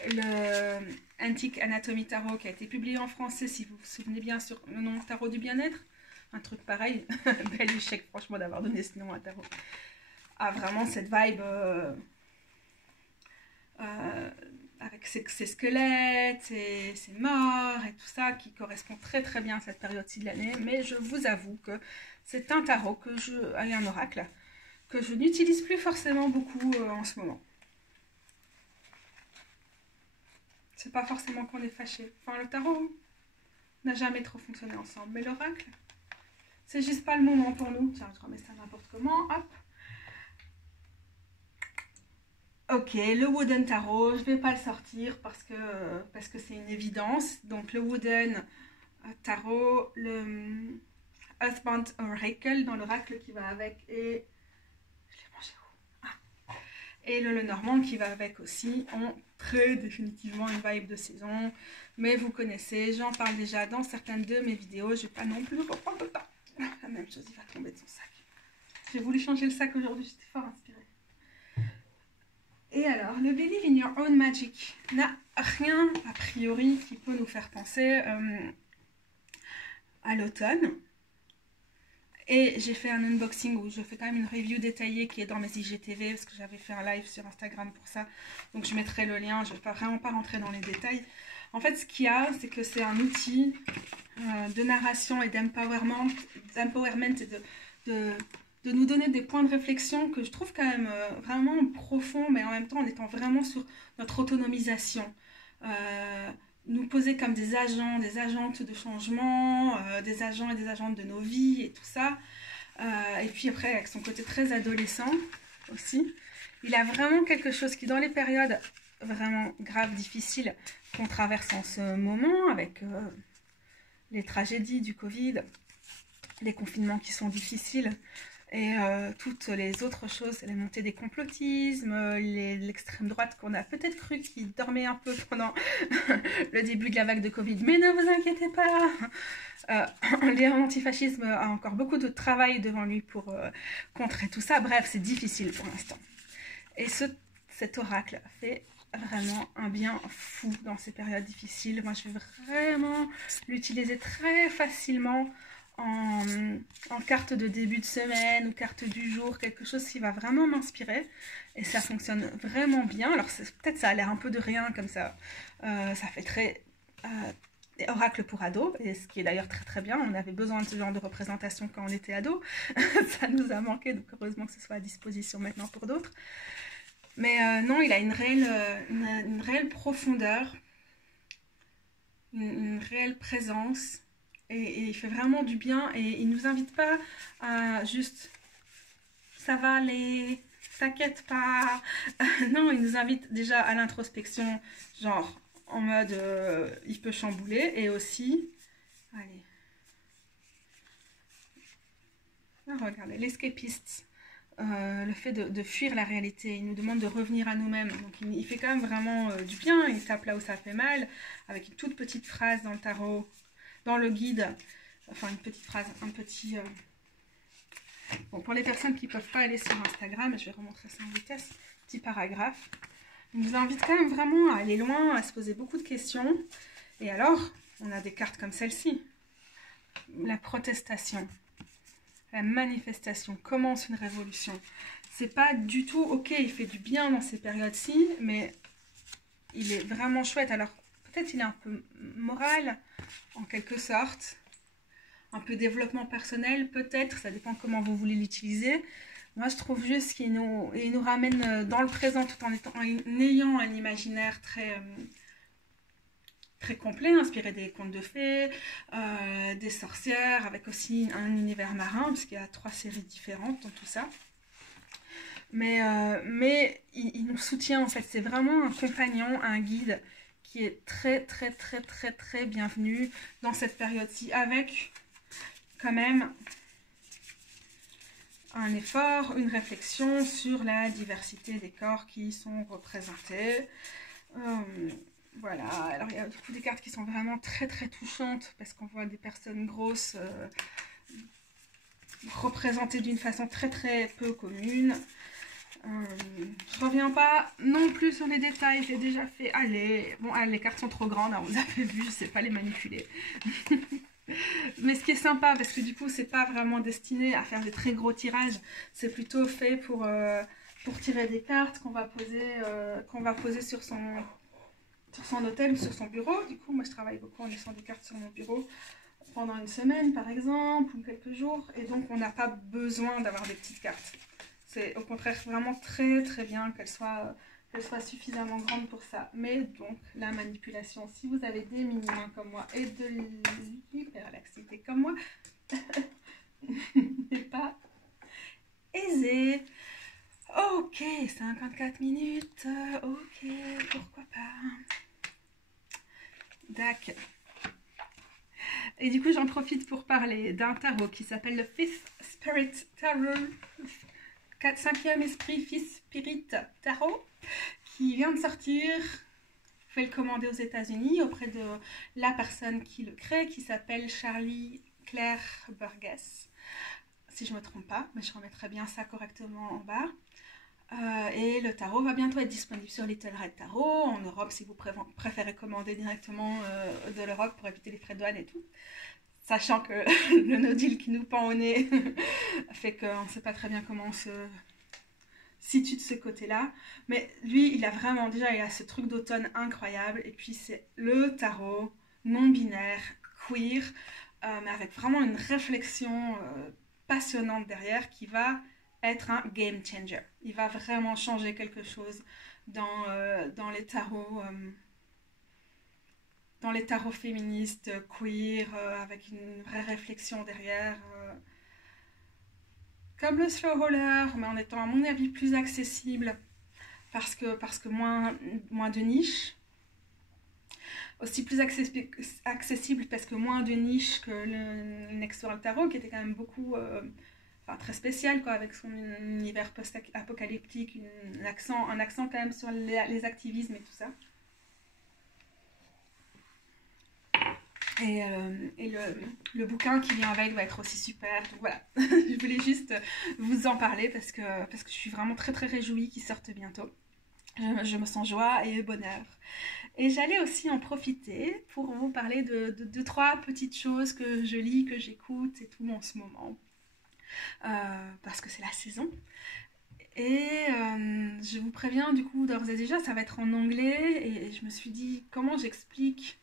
le Antique Anatomy Tarot qui a été publié en français, si vous vous souvenez bien, sur le nom Tarot du bien-être, un truc pareil. Bel échec franchement d'avoir donné ce nom à Tarot. Ah, vraiment cette vibe avec ses squelettes et ses morts et tout ça qui correspond très très bien à cette période-ci de l'année. Mais je vous avoue que c'est un tarot un oracle que je n'utilise plus forcément beaucoup en ce moment. C'est pas forcément qu'on est fâché. Enfin, le tarot n'a jamais trop fonctionné ensemble, mais l'oracle, c'est juste pas le moment pour nous. Tiens, je remets ça n'importe comment, hop. Ok, le Wooden Tarot, je vais pas le sortir parce que c'est une évidence. Donc le Wooden Tarot, le Earthbound Oracle, dans l'oracle qui va avec, et je l'ai mangé où? Et le Lenormand qui va avec aussi, ont très définitivement une vibe de saison. Mais vous connaissez, j'en parle déjà dans certaines de mes vidéos, je vais pas non plus reprendre le temps. La même chose, il va tomber de son sac. J'ai voulu changer le sac aujourd'hui, j'étais fort inspirée. Et alors, le Believe in Your Own Magic n'a rien, a priori, qui peut nous faire penser à l'automne. Et j'ai fait un unboxing où je fais quand même une review détaillée qui est dans mes IGTV, parce que j'avais fait un live sur Instagram pour ça. Donc je mettrai le lien, je ne vais vraiment pas rentrer dans les détails. En fait, ce qu'il y a, c'est que c'est un outil de narration et d'empowerment et de nous donner des points de réflexion que je trouve quand même vraiment profonds, mais en même temps en étant vraiment sur notre autonomisation. Nous poser comme des agents, des agentes de changement, des agents et des agentes de nos vies et tout ça. Et puis après, avec son côté très adolescent aussi, il a vraiment quelque chose qui, dans les périodes vraiment graves, difficiles qu'on traverse en ce moment, avec les tragédies du Covid, les confinements qui sont difficiles, et toutes les autres choses, la montée des complotismes, l'extrême droite qu'on a peut-être cru qui dormait un peu pendant le début de la vague de Covid, mais ne vous inquiétez pas, l'antifascisme a encore beaucoup de travail devant lui pour contrer tout ça. Bref, c'est difficile pour l'instant. Et cet oracle fait vraiment un bien fou dans ces périodes difficiles. Moi, je vais vraiment l'utiliser très facilement en carte de début de semaine ou carte du jour, quelque chose qui va vraiment m'inspirer, et ça fonctionne vraiment bien. Alors peut-être ça a l'air un peu de rien comme ça, ça fait très oracle pour ado, et ce qui est d'ailleurs très très bien. On avait besoin de ce genre de représentation quand on était ado. Ça nous a manqué, donc heureusement que ce soit à disposition maintenant pour d'autres. Mais non, il a une réelle profondeur, une réelle présence. Et il fait vraiment du bien, et il ne nous invite pas à juste ça va aller, t'inquiète pas. Non, il nous invite déjà à l'introspection, genre en mode il peut chambouler, et aussi, allez, là, regardez, l'escapiste, le fait de fuir la réalité, il nous demande de revenir à nous-mêmes. Donc il fait quand même vraiment du bien, il tape là où ça fait mal, avec une toute petite phrase dans le tarot. Dans le guide, enfin une petite phrase, un petit... Bon, pour les personnes qui ne peuvent pas aller sur Instagram, je vais remontrer ça en vitesse, petit paragraphe. Il nous invite quand même vraiment à aller loin, à se poser beaucoup de questions. Et alors, on a des cartes comme celle-ci. La protestation, la manifestation, commence une révolution. C'est pas du tout, ok, il fait du bien dans ces périodes-ci, mais il est vraiment chouette. Alors, peut-être il est un peu moral, en quelque sorte, un peu développement personnel, peut-être, ça dépend comment vous voulez l'utiliser. Moi, je trouve juste qu'il nous ramène dans le présent tout en ayant un imaginaire très, très complet, inspiré des contes de fées, des sorcières, avec aussi un univers marin, parce qu'il y a 3 séries différentes dans tout ça. Mais il nous soutient, en fait, c'est vraiment un compagnon, un guide qui est très très très très très bienvenu dans cette période-ci, avec quand même un effort, une réflexion sur la diversité des corps qui sont représentés. Voilà, alors il y a du coup des cartes qui sont vraiment très très touchantes, parce qu'on voit des personnes grosses représentées d'une façon très très peu commune. Je reviens pas non plus sur les détails, j'ai déjà fait. Allez, bon, les cartes sont trop grandes, hein, vous avez vu, je sais pas les manipuler. Mais ce qui est sympa, parce que du coup c'est pas vraiment destiné à faire des très gros tirages, c'est plutôt fait pour tirer des cartes qu'on va poser sur son hôtel ou sur son bureau. Du coup moi je travaille beaucoup en laissant des cartes sur mon bureau pendant une semaine par exemple, ou quelques jours, et donc on n'a pas besoin d'avoir des petites cartes. C'est au contraire vraiment très très bien qu'elle soit suffisamment grande pour ça. Mais donc la manipulation, si vous avez des mini-mains comme moi et de l'hyperlaxité comme moi, n'est pas aisé. Ok, 54 minutes. Ok, pourquoi pas. D'accord. Et du coup, j'en profite pour parler d'un tarot qui s'appelle le Fifth Spirit Tarot, 5e esprit Fifth Spirit Tarot, qui vient de sortir. Vous pouvez le commander aux États-Unis auprès de la personne qui le crée, qui s'appelle Charlie Claire Burgess, si je ne me trompe pas, mais je remettrai bien ça correctement en bas. Et le tarot va bientôt être disponible sur Little Red Tarot en Europe si vous préférez commander directement de l'Europe pour éviter les frais de douane et tout. Sachant que le no deal qui nous pend au nez fait qu'on ne sait pas très bien comment on se situe de ce côté-là. Mais lui, il a vraiment, déjà, il a ce truc d'automne incroyable. Et puis c'est le tarot non-binaire, queer, mais avec vraiment une réflexion passionnante derrière qui va être un game changer. Il va vraiment changer quelque chose dans les tarots féministes, queer, avec une vraie réflexion derrière. Comme le slow roller, mais en étant à mon avis plus accessible parce que moins de niche. Aussi plus accessible parce que moins de niche que le Next World Tarot qui était quand même beaucoup... très spécial quoi, avec son univers post-apocalyptique, un accent quand même sur les activismes et tout ça. Et le bouquin qui vient avec va être aussi super. Donc voilà, je voulais juste vous en parler parce que je suis vraiment très très réjouie qu'il sorte bientôt. Je me sens joie et bonheur. Et j'allais aussi en profiter pour vous parler de 2-3 petites choses que je lis, que j'écoute et tout en ce moment. Parce que c'est la saison. Et je vous préviens du coup d'ores et déjà, ça va être en anglais. Et je me suis dit, comment j'explique?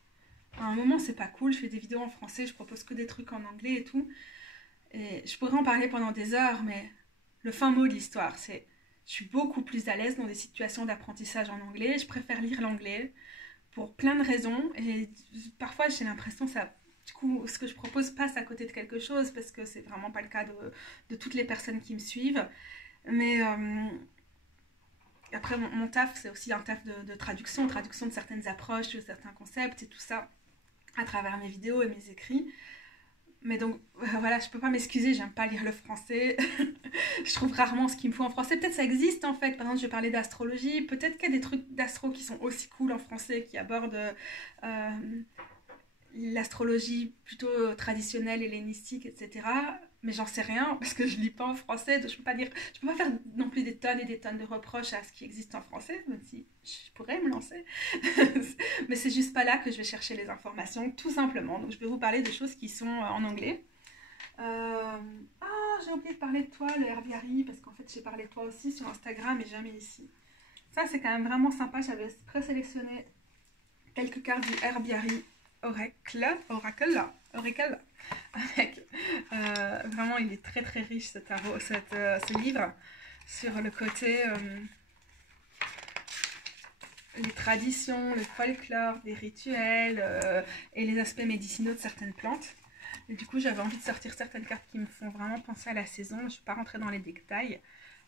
À un moment, c'est pas cool, je fais des vidéos en français, je propose que des trucs en anglais et tout. Et je pourrais en parler pendant des heures, mais le fin mot de l'histoire, c'est je suis beaucoup plus à l'aise dans des situations d'apprentissage en anglais. Je préfère lire l'anglais pour plein de raisons. Et parfois, j'ai l'impression que ça... Du coup, ce que je propose passe à côté de quelque chose, parce que c'est vraiment pas le cas de toutes les personnes qui me suivent. Mais après, mon taf, c'est aussi un taf de traduction de certaines approches, de certains concepts et tout ça, à travers mes vidéos et mes écrits. Mais donc, voilà, je peux pas m'excuser, j'aime pas lire le français. Je trouve rarement ce qu'il me faut en français. Peut-être ça existe en fait. Par exemple, je vais parler d'astrologie. Peut-être qu'il y a des trucs d'astro qui sont aussi cool en français, qui abordent l'astrologie plutôt traditionnelle, hellénistique, etc. Mais j'en sais rien parce que je lis pas en français. Donc je peux pas faire non plus des tonnes et des tonnes de reproches à ce qui existe en français, même si je pourrais me lancer. Mais c'est juste pas là que je vais chercher les informations, tout simplement. Donc je vais vous parler de choses qui sont en anglais. J'ai oublié de parler de toi, le herbiari, parce qu'en fait j'ai parlé de toi aussi sur Instagram et jamais ici. Ça c'est quand même vraiment sympa. J'avais présélectionné quelques cartes du herbiari Oracle, avec vraiment il est très très riche ce livre sur le côté les traditions, le folklore, les rituels et les aspects médicinaux de certaines plantes. Et du coup j'avais envie de sortir certaines cartes qui me font vraiment penser à la saison. Je ne vais pas rentrer dans les détails.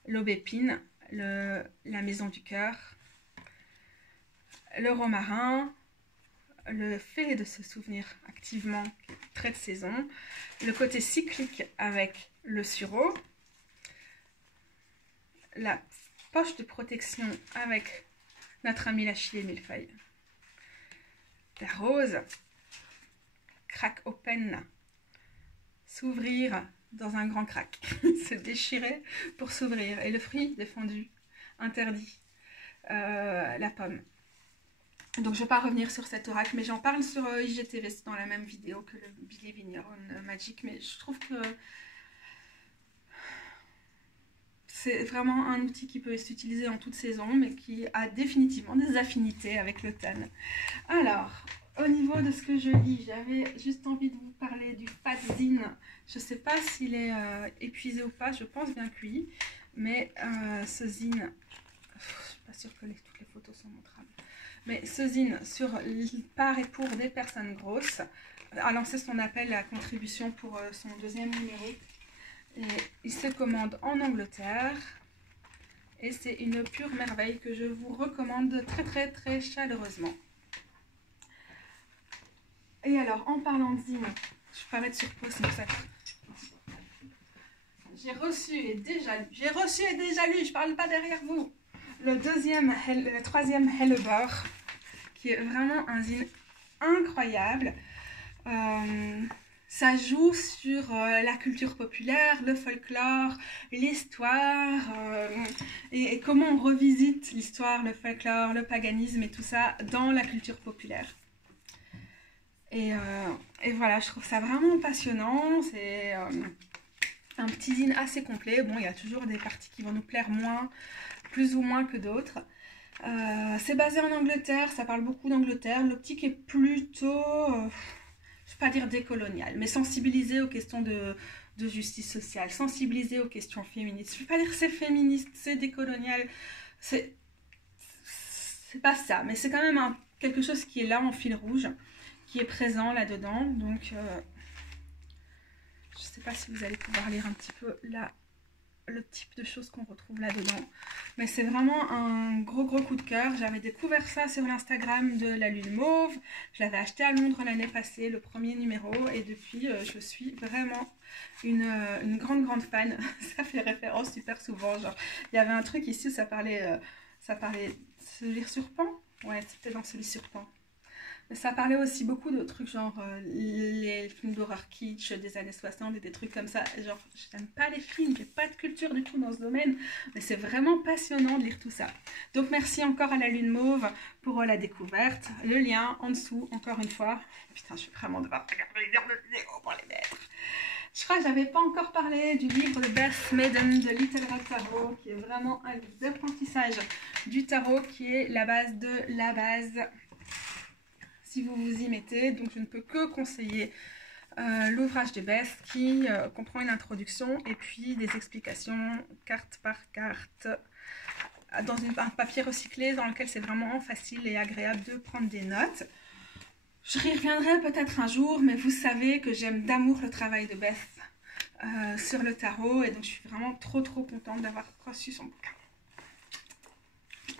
L'aubépine, la maison du cœur, le romarin, le fait de se souvenir activement, très de saison, le côté cyclique avec le sureau, la poche de protection avec notre ami la chili et millefeuille, la rose, crack open, s'ouvrir dans un grand crack, se déchirer pour s'ouvrir, et le fruit défendu, interdit, la pomme. Donc je ne vais pas revenir sur cet oracle, mais j'en parle sur IGTV, c'est dans la même vidéo que le Believe in Your Own Magic, mais je trouve que c'est vraiment un outil qui peut s'utiliser en toute saison, mais qui a définitivement des affinités avec l'automne. Alors, au niveau de ce que je lis, j'avais juste envie de vous parler du Fatzine. Je ne sais pas s'il est épuisé ou pas, je pense bien que oui, mais ce zine, je ne suis pas sûre que toutes les photos sont montrables. Mais ce zine, par et pour des personnes grosses, a lancé son appel à contribution pour son 2e numéro. Et il se commande en Angleterre. Et c'est une pure merveille que je vous recommande très très très chaleureusement. Et alors, en parlant de zine, je vais pas mettre sur pause, sinon ça... J'ai reçu et déjà lu, je parle pas derrière vous. Le troisième Helleborg, qui est vraiment un zine incroyable. Ça joue sur la culture populaire, le folklore, l'histoire, et comment on revisite l'histoire, le folklore, le paganisme et tout ça dans la culture populaire. Et voilà, je trouve ça vraiment passionnant. C'est un petit zine assez complet. Bon, il y a toujours des parties qui vont nous plaire plus ou moins que d'autres. C'est basé en Angleterre, ça parle beaucoup d'Angleterre. L'optique est plutôt, je ne vais pas dire décoloniale, mais sensibilisée aux questions de justice sociale, sensibilisée aux questions féministes. Je ne vais pas dire que c'est féministe, c'est décolonial. C'est pas ça, mais c'est quand même quelque chose qui est là en fil rouge, qui est présent là-dedans. Donc, je ne sais pas si vous allez pouvoir lire un petit peu là le type de choses qu'on retrouve là-dedans. Mais c'est vraiment un gros coup de cœur. J'avais découvert ça sur l'Instagram de la Lune Mauve. Je l'avais acheté à Londres l'année passée, le premier numéro. Et depuis, je suis vraiment une grande fan. Ça fait référence super souvent. Genre, il y avait un truc ici où ça parlait celui sur Pan. Ouais, c'était dans celui sur Pan. Ça parlait aussi beaucoup de trucs genre les films d'horreur kitsch des années 60 et des trucs comme ça. Genre, je n'aime pas les films, j'ai pas de culture du tout dans ce domaine, mais c'est vraiment passionnant de lire tout ça. Donc merci encore à la Lune Mauve pour la découverte. Le lien en dessous, encore une fois. Putain, je vais vraiment devoir regarder les heures de vidéo pour les mettre. Je crois que j'avais pas encore parlé du livre de Beth Maiden de Little Red Tarot, qui est vraiment un livre d'apprentissage du tarot, qui est la base de la base. Si vous vous y mettez, donc je ne peux que conseiller l'ouvrage de Beth qui comprend une introduction et puis des explications carte par carte dans un papier recyclé dans lequel c'est vraiment facile et agréable de prendre des notes. Je y reviendrai peut-être un jour, mais vous savez que j'aime d'amour le travail de Beth sur le tarot et donc je suis vraiment trop contente d'avoir reçu son bouquin.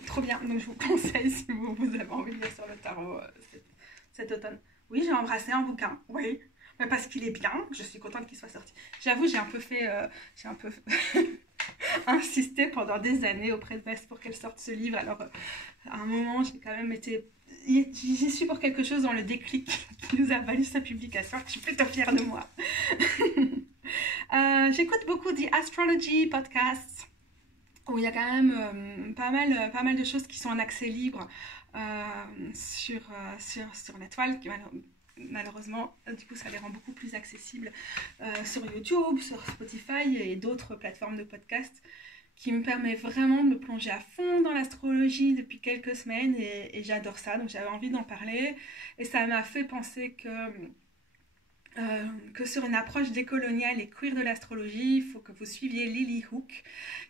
Trop bien, donc je vous conseille si vous avez envie de lire sur le tarot cet automne. Oui, j'ai embrassé un bouquin, oui, mais parce qu'il est bien, je suis contente qu'il soit sorti. J'avoue, j'ai un peu insisté pendant des années auprès de Beth pour qu'elle sorte ce livre. Alors, à un moment, j'ai quand même été... J'y suis pour quelque chose dans le déclic qui nous a valu sa publication. Je suis plutôt fière de moi. J'écoute beaucoup The Astrology Podcast, où il y a quand même pas mal de choses qui sont en accès libre sur la toile, qui malheureusement, du coup, ça les rend beaucoup plus accessibles sur YouTube, sur Spotify et d'autres plateformes de podcast, qui me permet vraiment de me plonger à fond dans l'astrologie depuis quelques semaines et j'adore ça, donc j'avais envie d'en parler et ça m'a fait penser que sur une approche décoloniale et queer de l'astrologie, il faut que vous suiviez Lily Hook,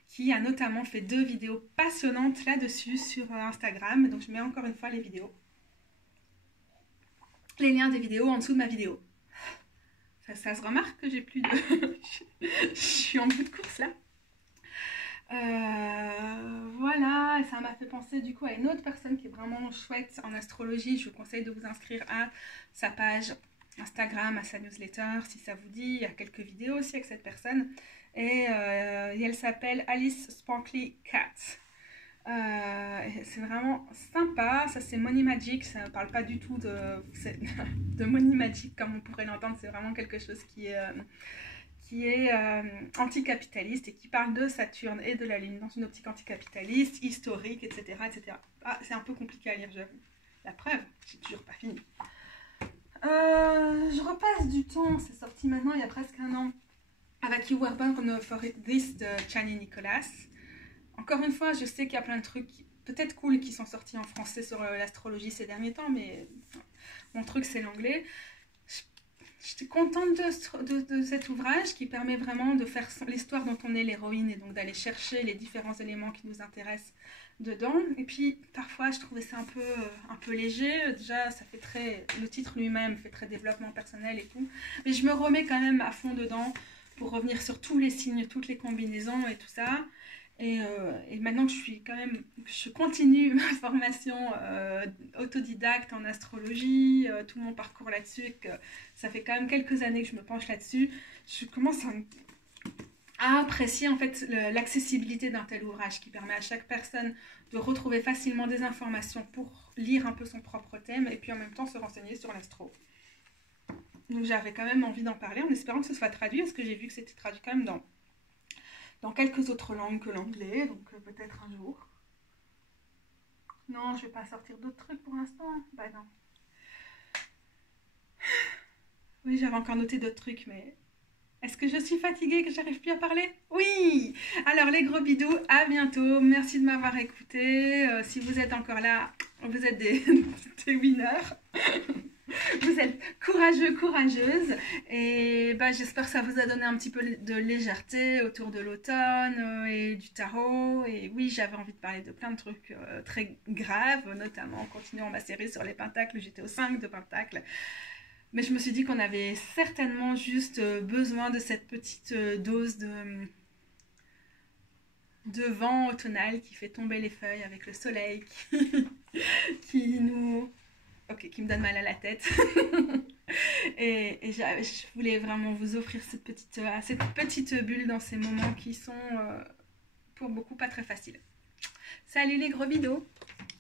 qui a notamment fait 2 vidéos passionnantes là-dessus sur Instagram. Donc je mets encore une fois les liens des vidéos en dessous de ma vidéo. Ça se remarque que j'ai plus de... je suis en bout de course là. Voilà, et ça m'a fait penser du coup à une autre personne qui est vraiment chouette en astrologie. Je vous conseille de vous inscrire à sa page Instagram, à sa newsletter, si ça vous dit. Il y a quelques vidéos aussi avec cette personne. Et elle s'appelle Alice Sparkly Cat. C'est vraiment sympa. Ça, c'est Money Magic. Ça ne parle pas du tout de Money Magic comme on pourrait l'entendre. C'est vraiment quelque chose qui est anticapitaliste et qui parle de Saturne et de la Lune dans une optique anticapitaliste, historique, etc. etc. Ah, c'est un peu compliqué à lire, j'avoue. La preuve, j'ai toujours pas fini. Je repasse du temps, c'est sorti maintenant il y a presque un an, avec You Were Born for This de Chani Nicholas. Encore une fois, je sais qu'il y a plein de trucs peut-être cool qui sont sortis en français sur l'astrologie ces derniers temps, mais mon truc c'est l'anglais. J'étais contente de cet ouvrage qui permet vraiment de faire l'histoire dont on est l'héroïne et donc d'aller chercher les différents éléments qui nous intéressent dedans. Et puis parfois je trouvais ça un peu léger. Déjà ça fait le titre lui-même fait très développement personnel et tout. Mais je me remets quand même à fond dedans pour revenir sur tous les signes, toutes les combinaisons et tout ça. Et maintenant que je continue ma formation autodidacte en astrologie, tout mon parcours là-dessus, et que ça fait quand même quelques années que je me penche là-dessus, je commence à apprécier en fait l'accessibilité d'un tel ouvrage qui permet à chaque personne de retrouver facilement des informations pour lire un peu son propre thème et puis en même temps se renseigner sur l'astro. Donc j'avais quand même envie d'en parler en espérant que ce soit traduit, parce que j'ai vu que c'était traduit quand même dans quelques autres langues que l'anglais, donc peut-être un jour. Non, je vais pas sortir d'autres trucs pour l'instant. Bah non. Oui, j'avais encore noté d'autres trucs, mais est-ce que je suis fatiguée, que j'arrive plus à parler? Oui. Alors les gros bidous, à bientôt. Merci de m'avoir écouté. Si vous êtes encore là, vous êtes des winners. Vous êtes courageux, courageuses, et bah, j'espère que ça vous a donné un petit peu de légèreté autour de l'automne et du tarot. Et oui, j'avais envie de parler de plein de trucs très graves, notamment en continuant ma série sur les pentacles. J'étais au 5 de pentacles, mais je me suis dit qu'on avait certainement juste besoin de cette petite dose de vent automnal qui fait tomber les feuilles avec le soleil qui me donne mal à la tête. et je voulais vraiment vous offrir cette petite bulle dans ces moments qui sont pour beaucoup pas très faciles. Salut les gros bidots!